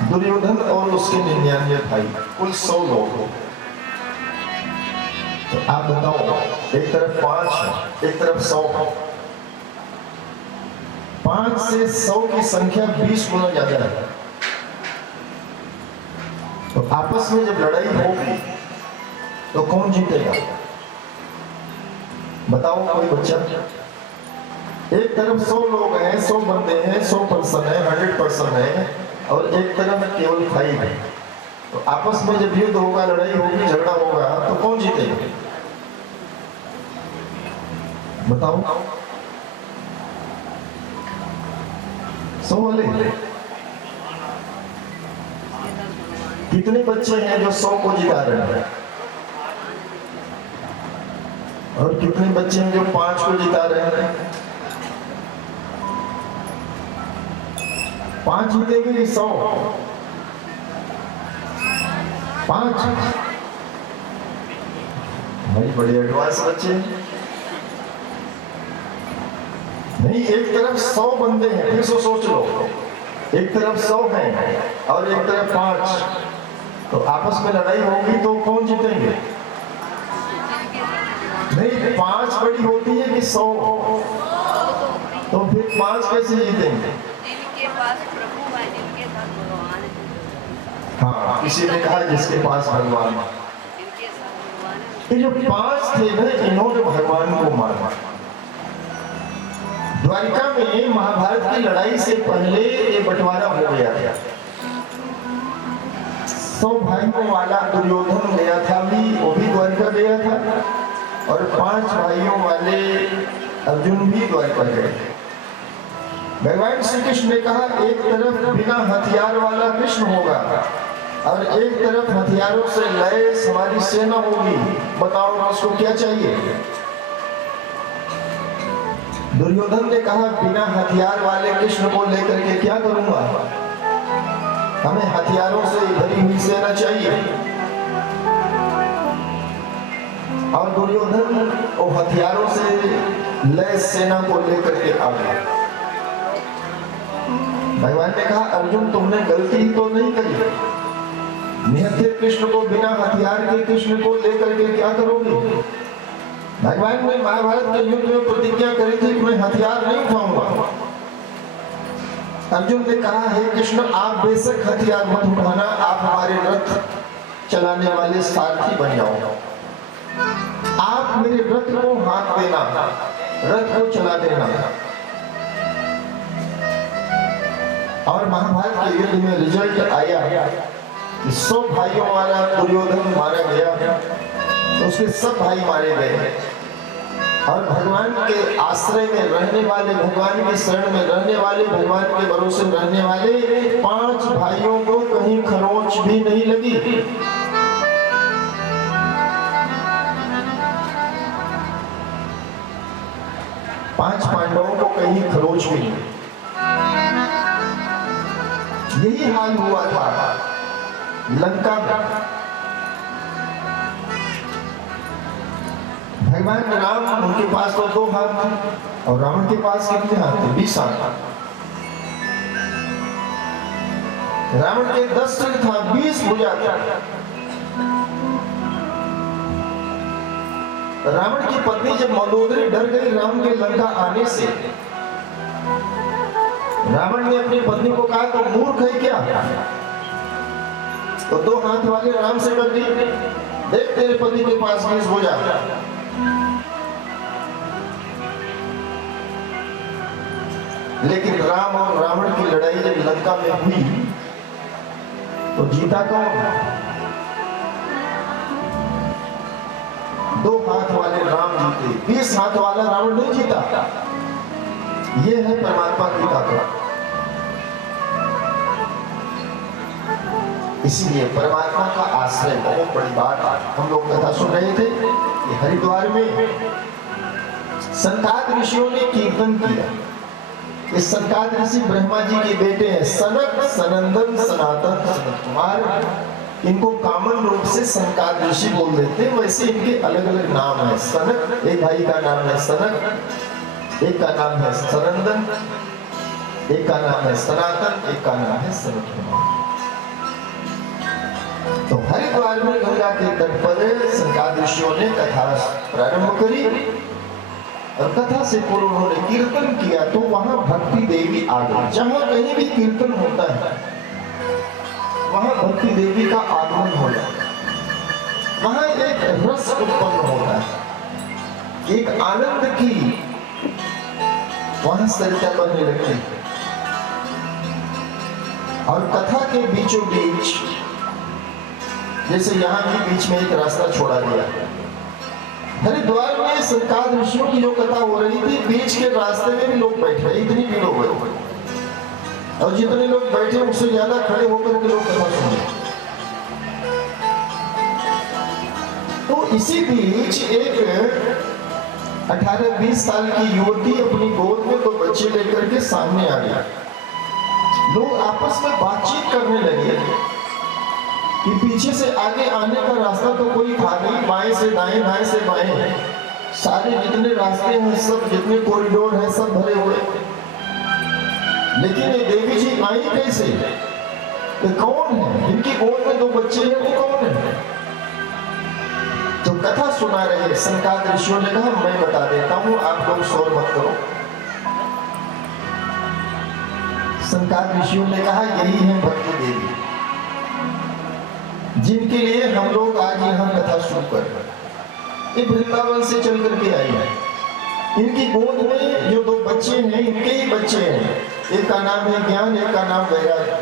दुर्योधन और उसके 99 भाई, कुल 100 लोग हो। तो आप बताओ, एक तरफ 5 है, एक तरफ 100 है। 5 से 100 की संख्या 20 गुना ज्यादा है। तो आपस में जब लड़ाई होगी तो कौन जीतेगा? बताओ कोई बच्चा। एक तरफ 100 लोग हैं, 100 बंदे हैं, 100 पर्सन है, 100% है, और एक तरफ केवल 5 है। तो आपस में जब युद्ध होगा, लड़ाई होगी, झगड़ा होगा, तो कौन जीतेगा? बताओ। 100 वाले कितने बच्चे हैं जो 100 को जिता रहे हैं, और कितने बच्चे हैं जो 5 को जिता रहे हैं? 5 जीतेंगे कि 100? 5। भाई बड़े एडवांस बच्चे हैं। नहीं, एक तरफ 100 बंदे हैं, फिर से सोच लो, एक तरफ 100 हैं और एक तरफ 5, तो आपस में लड़ाई होगी तो कौन जीतेंगे? नहीं, 5 बड़ी होती है कि 100? तो फिर 5 कैसे जीतेंगे? जिनके पास प्रभु है, जिनके साथ भगवान है। हाँ, किसी ने कहा जिसके पास भगवान है। जिनके साथ भगवान है। ये जो 5 थे ना, इन्होंने भगवान को मारा। द्वारिका में महाभारत की लड़ाई से पहले ये बंटवारा हो गया था। 100 भाइयों वाला दुर्योधन गया था, वो भी द्वारिका गया था, और 5 भाइयों वाले अर्जुन भी द्वारिका गए थे। भगवान श्री कृष्ण ने कहा, एक तरफ बिना हथियार वाला कृष्ण होगा और एक तरफ हथियारों से लैस हमारी सेना होगी। बताओ उसको क्या चाहिए? दुर्योधन ने कहा, बिना हथियार वाले कृष्ण को लेकर के क्या करूंगा? हमें हथियारों से भरी हुई सेना चाहिए। और दुर्योधन वो हथियारों से लैस सेना को लेकर के आ गया। भगवान ने कहा, अर्जुन तुमने गलती तो नहीं करी, निहत्थे कृष्ण को, बिना हथियार के कृष्ण को लेकर के क्या करोगे? भगवान ने महाभारत के युद्ध में प्रतिज्ञा करी थी कि मैं हथियार नहीं उठाऊंगा। अर्जुन ने कहा, हे कृष्ण, आप बेशक हथियार मत उठाना, आप हमारे रथ चलाने वाले सारथी बन जाओ। आप मेरे रथ को हाथ देना, रथ को चला देना। और महाभारत के युद्ध में रिजल्ट आया, 100 भाइयों वाला दुर्योधन मारा गया, तो उसके सब भाई मारे गए। और भगवान के आश्रय में रहने वाले, भगवान के शरण में रहने वाले, भगवान के भरोसे रहने वाले 5 भाइयों को कहीं खरोंच भी नहीं लगी। 5 पांडवों को कहीं खरोंच भी नहीं। यही हाल हुआ था लंका में। भगवान राम, उनके पास तो 2 हाथ थे और रावण के पास कितने हाथ थे? 20 हाथ। रावण के 10 सिर था, 20 भुजा था। रावण की पत्नी जब मंदोदरी डर गई राम के लंका आने से, रावण ने अपनी पत्नी को कहा, तो मूर्ख है क्या? तो 2 हाथ वाले राम से कर दी, देख तेरे पति के पास 20 भुजा। लेकिन राम और रावण की लड़ाई जब लंका में हुई तो जीता कौन? 2 हाथ वाले राम जीते, 20 हाथ वाला रावण नहीं जीता। ये है परमात्मा की ताकत। इसलिए परमात्मा का आश्रय बहुत बड़ी बात। हम लोग कथा सुन रहे थे कि हरिद्वार में संकाद ऋषियों ने कीर्तन किया। इस संकाद ऋषि ब्रह्मा जी के बेटे हैं, सनक, सनंदन, सनातन, सनत कुमार। इनको कॉमन रूप से संकाद ऋषि बोल देते हैं, वैसे इनके अलग अलग नाम है। सनक, एक भाई का नाम है सनक, एक का नाम है सनंदन, एक का नाम है सनातन, एक का नाम है सनत कुमार। तो हरिद्वार में गंगा के तट पर संकाद ऋषियों ने कथा प्रारंभ करी और कथा से पूर्व उन्होंने कीर्तन किया। तो वहां भक्ति देवी आ गई। जहां कहीं भी कीर्तन होता है वहां भक्ति देवी का आगमन हो जाता है। वहां एक रस उत्पन्न होता है, एक आनंद की वहां सरिता बनने लगती है। और कथा के बीचों बीच, जैसे यहाँ भी बीच में एक रास्ता छोड़ा गया, हरिद्वार में संकाद ऋषियों की जो कथा हो रही थी, बीच के रास्ते में भी लोग बैठे रहे, इतनी भीड़ हो गई। और जितने लोग बैठे उससे ज्यादा खड़े होकर के लोग कथा सुन रहे। तो इसी बीच एक 18-20 साल की युवती अपनी गोद में 2 बच्चे लेकर के सामने आ गई। लोग आपस में बातचीत करने लगे कि पीछे से आगे आने का रास्ता तो कोई था नहीं, बाएं से दाएं, दाएं से बाएं, सारे जितने रास्ते हैं, सब जितने कॉरिडोर हैं, सब भरे हुए। लेकिन ये देवी जी आई कैसे? ये कौन है? इनकी गोद में 2 बच्चे हैं, वो कौन है? तो कथा सुना रहे संकाद ऋषियों ने कहा, मैं बता देता हूं, आप लोग शोर मत करो। संकाद ऋषियों ने कहा, यही है भक्ति देवी, जिनके लिए हम लोग आज यहाँ कथा शुरू कर रहे हैं। ये वृंदावन से चल करके आई है। इनकी गोद में जो 2 बच्चे हैं, इनके ही बच्चे हैं। एक का नाम है ज्ञान, एक का नाम वैराग्य।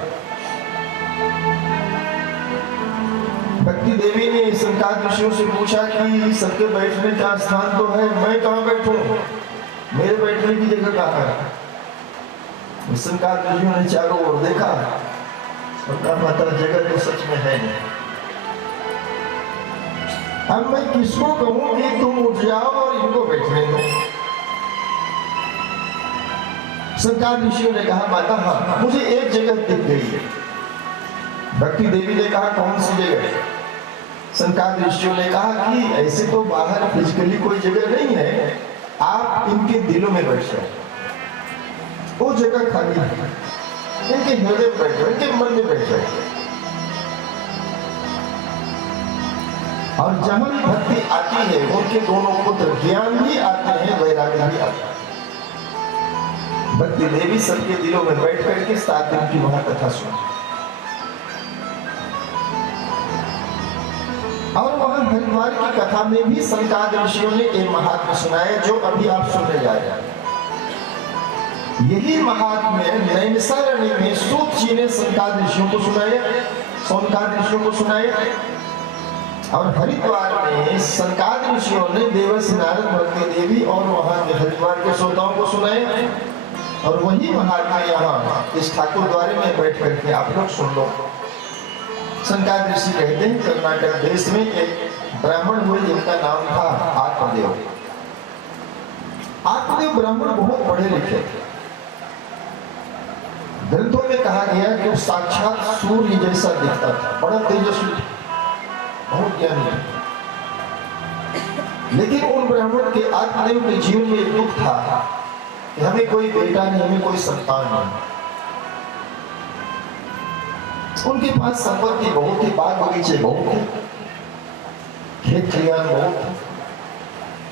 भक्ति देवी ने संकाद ऋषियों से पूछा कि सबके बैठने का स्थान तो है, मैं कहाँ बैठूं? मेरे बैठने की जगह कहाँ है? संकाद ऋषियों ने चारों ओर देखा और कहा, माता जगह तो सच में है नहीं। अब मैं किसको कहूं कि तुम उठ जाओ और इनको बैठने दो? संकाद ऋषियों ने कहा, माता हाँ, मुझे एक जगह दिख गई है। भक्ति देवी ने कहा, कौन सी जगह? संकाद ऋषियों ने कहा कि ऐसे तो बाहर फिजिकली कोई जगह नहीं है, आप इनके दिलों में बैठ जाओ, वो जगह खाली है। इनके हृदय में बैठ जाओ, इनके मन में बैठ जाओ। और जहां भी भक्ति आती है उनके दोनों पुत्र ज्ञान भी आते हैं, वैराग्य भी आता है। भक्ति देवी सबके दिलों में बैठ करके 7 दिन की वहां कथा सुनी और वहां हरिद्वार की कथा में भी संकाद ऋषियों ने एक महात्म्य सुनाया जो अभी आप सुनने जा रहे हैं। यही महात्म्य नैमिषारण्य में सूत जी ने संकाद ऋषियों को सुनाया, सोमकाद ऋषियों को सुनाया और हरिद्वार में संकाद ऋषियों ने देवर्षि नारद भक्ति देवी और वहां के हरिद्वार के श्रोताओं को सुनाया। और वही महात्मा यहाँ इस ठाकुर द्वारे में बैठ करके आप लोग सुन लो। संकाद ऋषि कहते हैं कर्नाटक देश में एक ब्राह्मण हुए जिनका नाम था आत्मदेव। आत्मदेव ब्राह्मण बहुत पढ़े लिखे थे। ग्रंथों में कहा गया कि वो साक्षात सूर्य जैसा दिखता था, बड़ा तेजस्वी, बहुत ज्ञानी था। लेकिन उन ब्राह्मण के आत्मदेव के जीवन में एक दुख था कि हमें कोई बेटा नहीं, हमें कोई संतान नहीं। उनके पास संपत्ति बहुत थी, बाग बगीचे बहुत थे, खेत खलियान बहुत थे।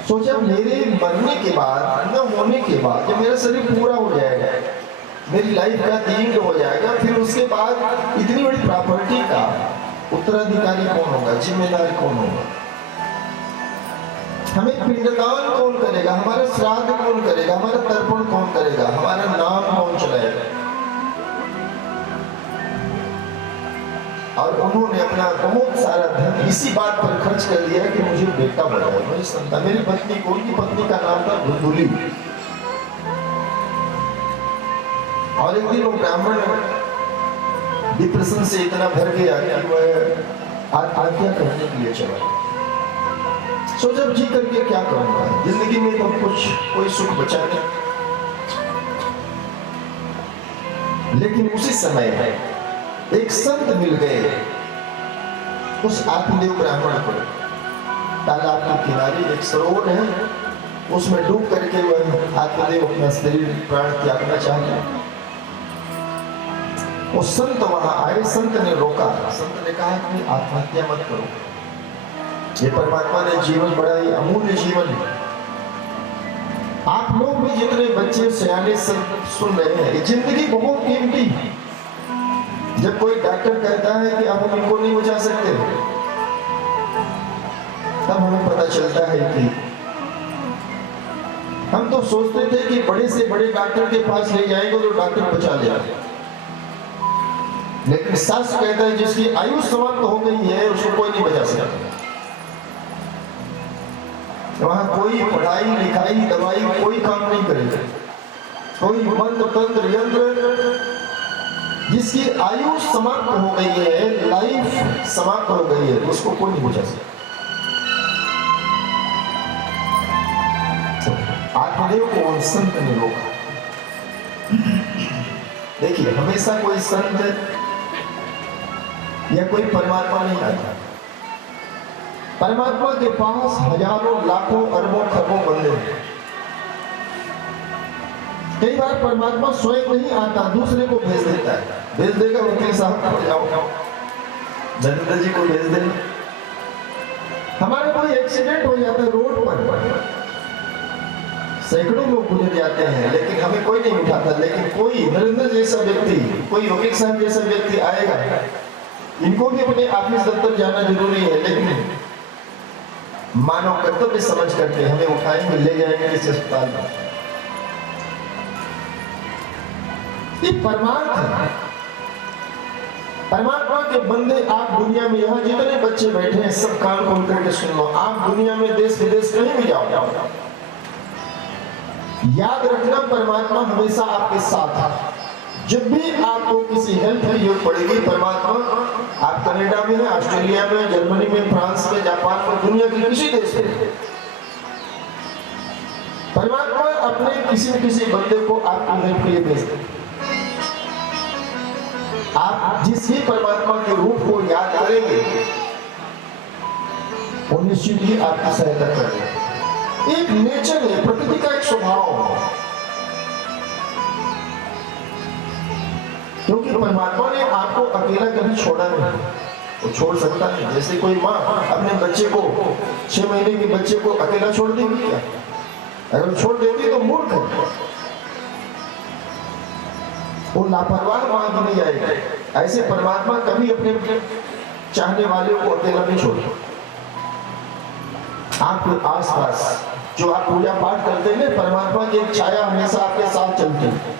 सोचा मेरे मरने के बाद, न होने के बाद, जब मेरा शरीर पूरा हो जाएगा, मेरी लाइफ का एंड हो जाएगा, फिर उसके बाद इतनी बड़ी प्रॉपर्टी का उत्तराधिकारी कौन होगा, जिम्मेदार कौन होगा, हमें पिंडदान कौन करेगा, हमारा श्राद्ध कौन करेगा, हमारा तर्पण कौन करेगा, हमारा नाम कौन चलाएगा। और उन्होंने अपना बहुत सारा धन इसी बात पर खर्च कर दिया कि मुझे बेटा बनाए, मुझे संतान। मेरी पत्नी को, उनकी पत्नी का नाम था धुंधुली। और एक दिन वो ब्राह्मण डिप्रेशन से इतना भर गया कि वह आत्महत्या करने के लिए चला। सो जब जी करके क्या करूंगा, जिंदगी में तो कुछ कोई सुख बचा नहीं। लेकिन उसी समय एक संत मिल गए उस आत्मदेव ब्राह्मण को। तालाब के किनारे एक सरोवर है, उसमें डूब करके वह आत्मदेव अपना शरीर प्राण त्यागना चाहते हैं। वो संत वहां आए, संत ने रोका। संत ने कहा कि आत्महत्या मत करो, ये परमात्मा ने जीवन बड़ा ही अमूल्य जीवन है। आप लोग भी जितने बच्चे सियाने सुन रहे हैं, जिंदगी बहुत कीमती है। जब कोई डॉक्टर कहता है कि अब हम इनको नहीं बचा सकते, तब हमें पता चलता है कि हम तो सोचते थे कि बड़े से बड़े डॉक्टर के पास ले जाएंगे तो डॉक्टर बचा लेगा। लेकिन शास्त्र कहता है जिसकी आयु समाप्त हो गई है उसको कोई नहीं बचा सकता। वहां कोई पढ़ाई लिखाई दवाई कोई काम नहीं करेगा, कोई मंत्र तंत्र यंत्र। जिसकी आयु समाप्त हो गई है, लाइफ समाप्त हो गई है, उसको कोई नहीं बचा सकता। आत्मदेव को संत ने रोका। देखिए, हमेशा कोई संत या कोई परमात्मा नहीं आता। परमात्मा के पास हजारों लाखों अरबों खरबों बंदे हैं। कई बार परमात्मा स्वयं नहीं आता, दूसरे को भेज देता है। भेज देगा वकील साहब को, जाओ नरेंद्र जी को भेज देगा। हमारा कोई एक्सीडेंट हो जाता है रोड पर, सैकड़ों लोग गुजर जाते हैं, लेकिन हमें कोई नहीं उठाता। लेकिन कोई नरेंद्र जैसा व्यक्ति, कोई वकील साहब जैसा व्यक्ति आएगा। इनको भी अपने ऑफिस दफ्तर जाना जरूरी है, लेकिन मानव कर्तव्य समझ करके हमें उठाएंगे, ले जाएंगे इस अस्पताल में। ये परमार्थ है। परमात्मा के बंदे, आप दुनिया में यहाँ जितने बच्चे बैठे हैं सब कान खोल करके सुन लो। आप दुनिया में देश विदेश कहीं भी जाओ, याद रखना परमात्मा हमेशा आपके साथ है। जब भी आपको किसी हेल्प की जरूरत पड़ेगी, परमात्मा, आप कनाडा में हैं, ऑस्ट्रेलिया में, जर्मनी में, फ्रांस में, जापान में, दुनिया के किसी देश में, परमात्मा अपने किसी न किसी बंदे को आपकी हेल्प के लिए भेज दें। आप जिस भी परमात्मा के रूप को याद करेंगे वो निश्चित ही आपकी सहायता करेगा। एक नेचर है, प्रकृति का एक स्वभाव है। क्योंकि परमात्मा ने आपको अकेला कभी छोड़ा नहीं। वो छोड़ सकता नहीं। जैसे कोई माँ अपने बच्चे को 6 महीने के बच्चे को अकेला छोड़ देगी क्या? अगर छोड़ देती तो मूर्ख है, वो लापरवाह माँ गिनी जाएगी। ऐसे परमात्मा कभी अपने चाहने वाले को अकेला नहीं छोड़ते। आपके आसपास जो आप पूजा पाठ करते हैं, परमात्मा की एक छाया हमेशा आपके साथ चलती है।